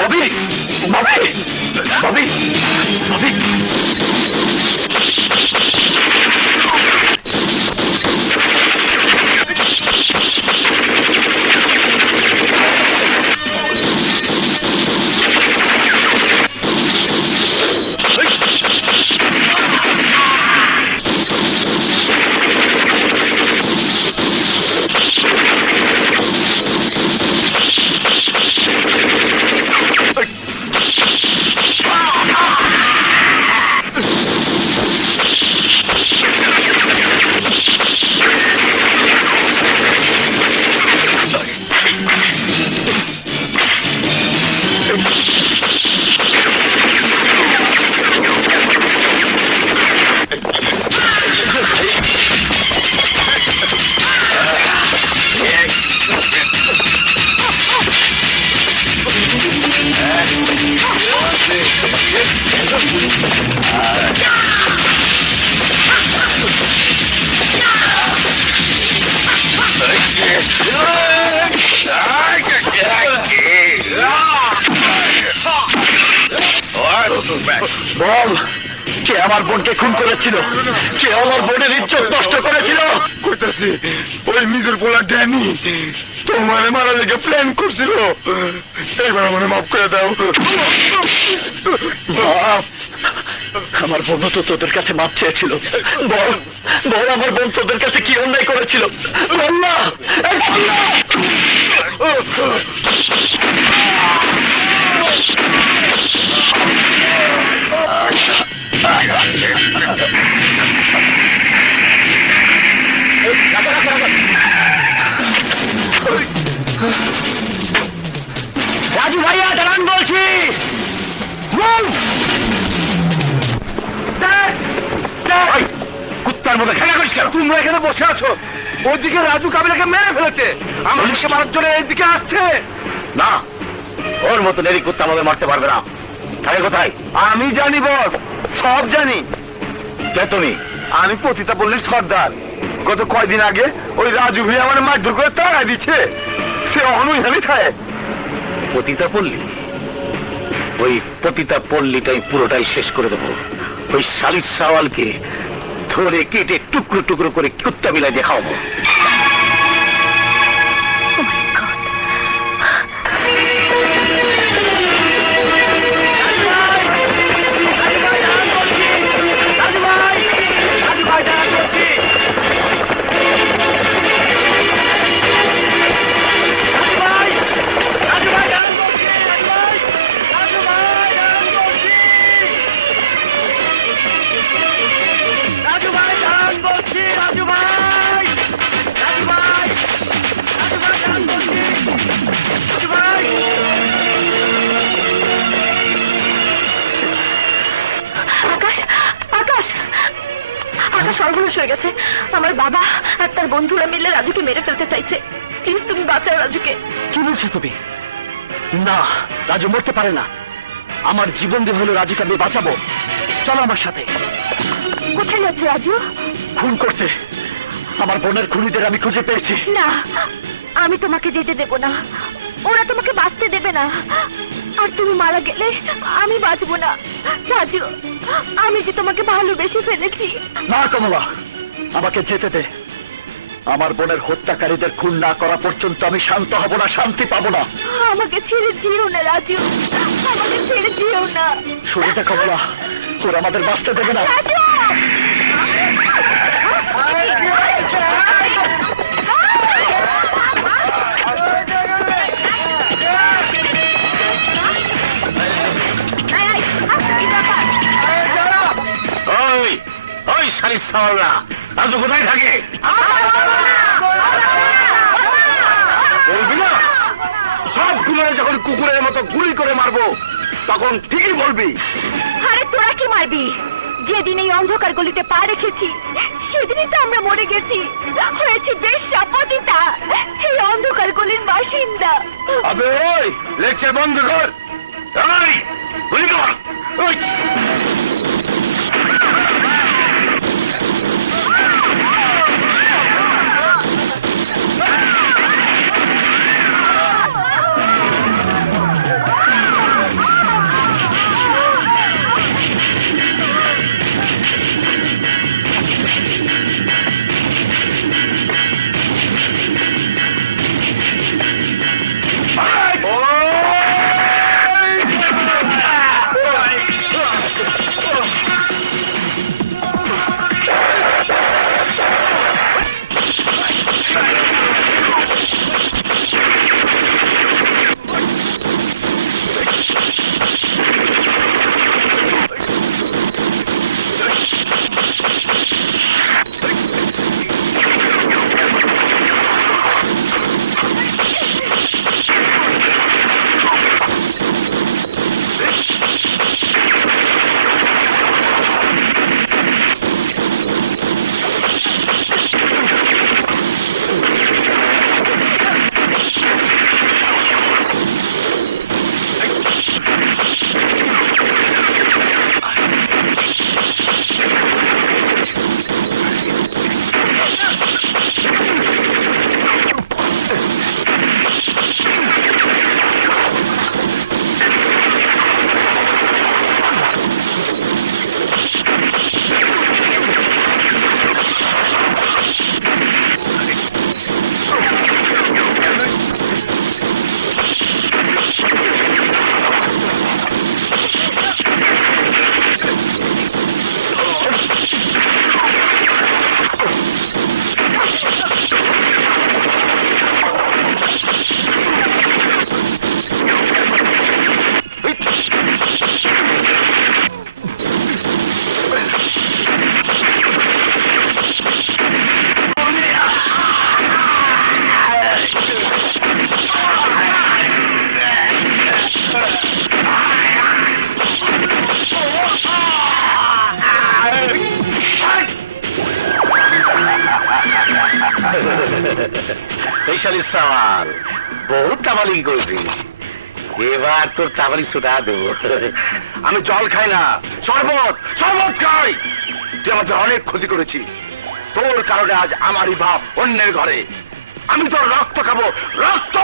ববি, ববি, ববি, ববি। বল, কে আমার বোনকে খুন করেছিল? কে আমার বোনের ইজ্জত নষ্ট করেছিল? কইতাছি ওই নিজের পোলা ড্যানি তোমার মারা লেগে প্ল্যান করছিল। এইবার আমার মাফ করে দাও। বাপ, আমার বোন তো তোদের কাছে মাপ চেয়েছিল। বল বল আমার বোন তোদের কাছে কি অন্যায় করেছিল, বল না। রাজু ভাইয়া দাঁড়ান বলছি। কুত্তার মতো খেলা করিস কেন? তোমরা এখানে বসে আছো, ওইদিকে রাজু কাবিলাকে মেরে ফেলেছে, আমাদেরকে মারার জন্য এইদিকে আসছে। না, ওর মতো নেরি কুত্তা আমাদের মারতে পারবে না। থাকে কোথায়? আমি জানি বস, সব জানি। কে তুমি? আমি পতিতা পল্লীর সর্দার। গত কয়দিন আগে ওই রাজু ভাই আমার মারধর করে তাড়াই দিচ্ছে, সে অনুযায়ী খায়। পতিতা পল্লী? ওই পতিতা পল্লীটাই পুরোটাই শেষ করে দেবো। ওই শালির সাওয়ালকে ধরে কেটে টুকরো টুকরো করে কুত্তা বিলাই দিয়ে খাওয়াবো। আকাশ, আকাশ, আকাশ সর্বনাশ হয়ে গেছে। আমার বাবা আর তার বন্ধুরা মিলে রাজুকে মেরে ফেলতে চাইছে। প্লিজ তুমি বাঁচাও রাজুকে। কি বলছো তুমি? না, রাজু মরতে পারে না। আমার জীবন দিয়ে হলো রাজুকে আমি বাঁচাবো। চলো আমার সাথে। কোথায় যাচ্ছে রাজু? খুন করতে। আমার বোনের খুনিদের আমি খুঁজে পেয়েছি। না, আমি তোমাকে যেতে দেব না। ওরা তোমাকে বাঁচতে দেবে না। আর তুমি মারা গেলে আমি বাঁচবো না। রাজু, আমি যে তোমাকে ভালোবেসে ফেলেছি। না কমলা, আমাকে যেতে দে। আমার বোনের হত্যাকারীদের খুন না করা পর্যন্ত আমি শান্ত হব না, শান্তি পাবো না। আমাকে ছেড়ে যেও না রাজু, আমাকে ছেড়ে যেও না। সরে যা কমলা, তোর আমাদের বাঁচতে দেবে না। রাজু! ওই ওই শালির সাওয়ালরা, রাজু কোথায় থাকে? বলবি না? সবগুলো যখন কুকুরের মতো গুলি করে মারবো, তখন ঠিকই বলবি। আরে তোরা কি মারবি? যেদিন এই অন্ধকার গলিতে পা রেখেছি সেদিনই তো আমরা মরে গেছি। হয়েছি বেশ পতিতা, এই অন্ধকার গলির বাসিন্দা। আবে ওই লেকচার বন্ধ কর। এই, গুলি কর। ওই এই শালি সাল বহুত তাবালিং করেছি, এবার তোর তাবালিং ছুটা দেবো। আমি জল খাই না, শরবত শরবত খাই। তুই আমাদের অনেক ক্ষতি করেছি, তোর কারণে আজ আমারই বাপ অন্যের ঘরে। আমি তোর রক্ত খাবো, রক্ত।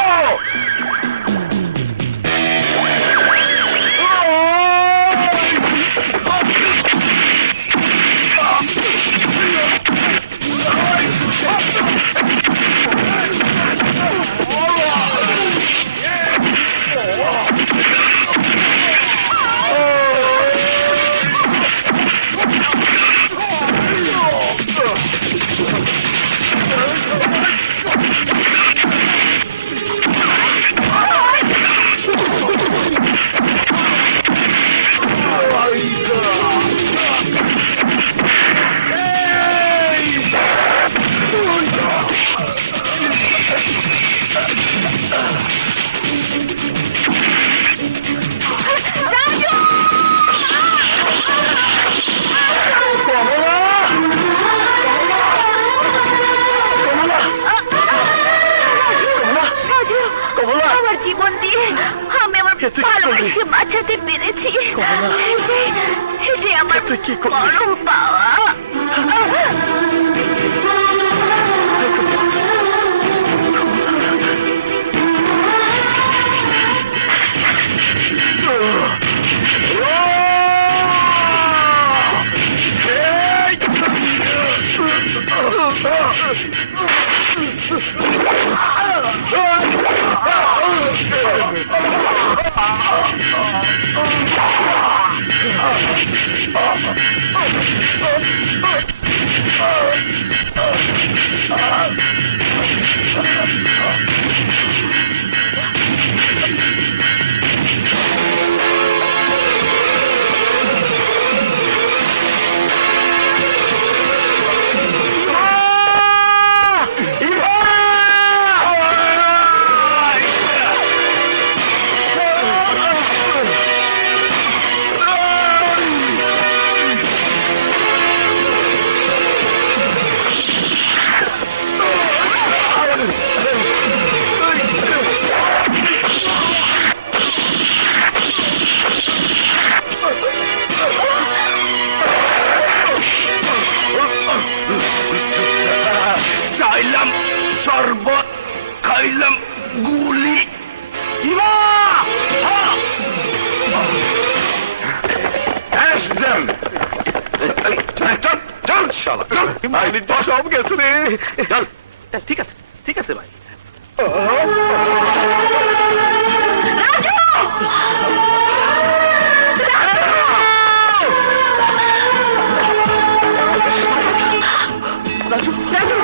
আমার জীবন দিয়ে আমি আমার ভালোবাসাকে বাঁচাতে পেরেছি। এই যে আমার বড় পাওয়া। চাইলাম শরবত, খাইলাম গুলি। ইমা! সব গেছে রে। চল, ঠিক আছে ঠিক আছে ভাই। রাজু, রাজু,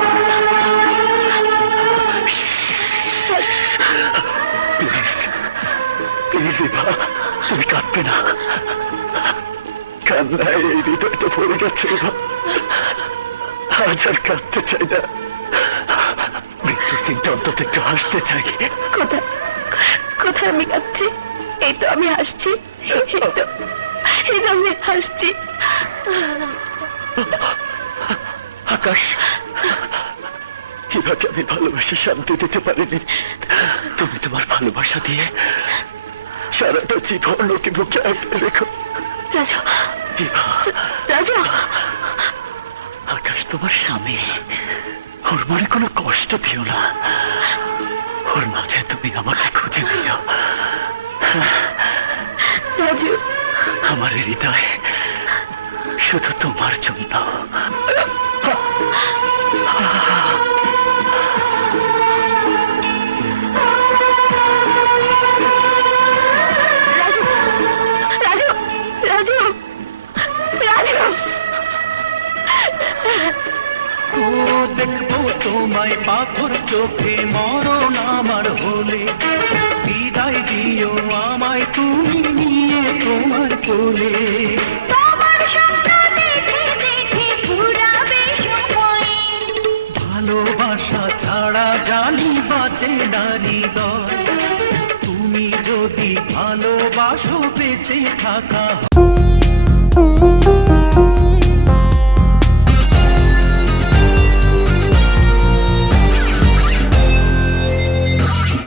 প্লিজ এভা, তুমি কাঁদবে না। কান্নায় এই হৃদয়টা ভরে গেছে এভা, আজ আর কাঁদতে চাই না। মৃত্যুর দিনটা অন্তত একটু হাসতে চাই। কোথায় কোথায় আমি কাঁদছি? এই তো আমি হাসছি, এই তো আমি হাসছি। আকাশ, এভাবে আমি ভালোবাসা শান্তি দিতে পারিনি। তুমি তোমার ভালোবাসা দিয়ে সারাটা জীবন ওকে বুকে আঁকড়ে রেখো। রাজু, এভা, রাজু, আকাশ তোমার স্বামী, ওর মনে কোনো কষ্ট দিও না। ওর মাঝে তুমি আমাকে খুঁজে দিও। রাজু, আমার হৃদয় শুধু তোমার জন্য। রাজু, রাজু, রাজু। ও দেখবো তোমায় পাথর চোখে, মরণ আমার হলে। বিদায় দিও আমায় তুমি নিয়ে তোমার কোলে। তোমার স্বপ্ন দেখে দেখে ফুরাবে সময়। ভালোবাসা ছাড়া জানি বাঁচে না হৃদয়। তুমি যদি ভালোবাসো বেঁচে থাকা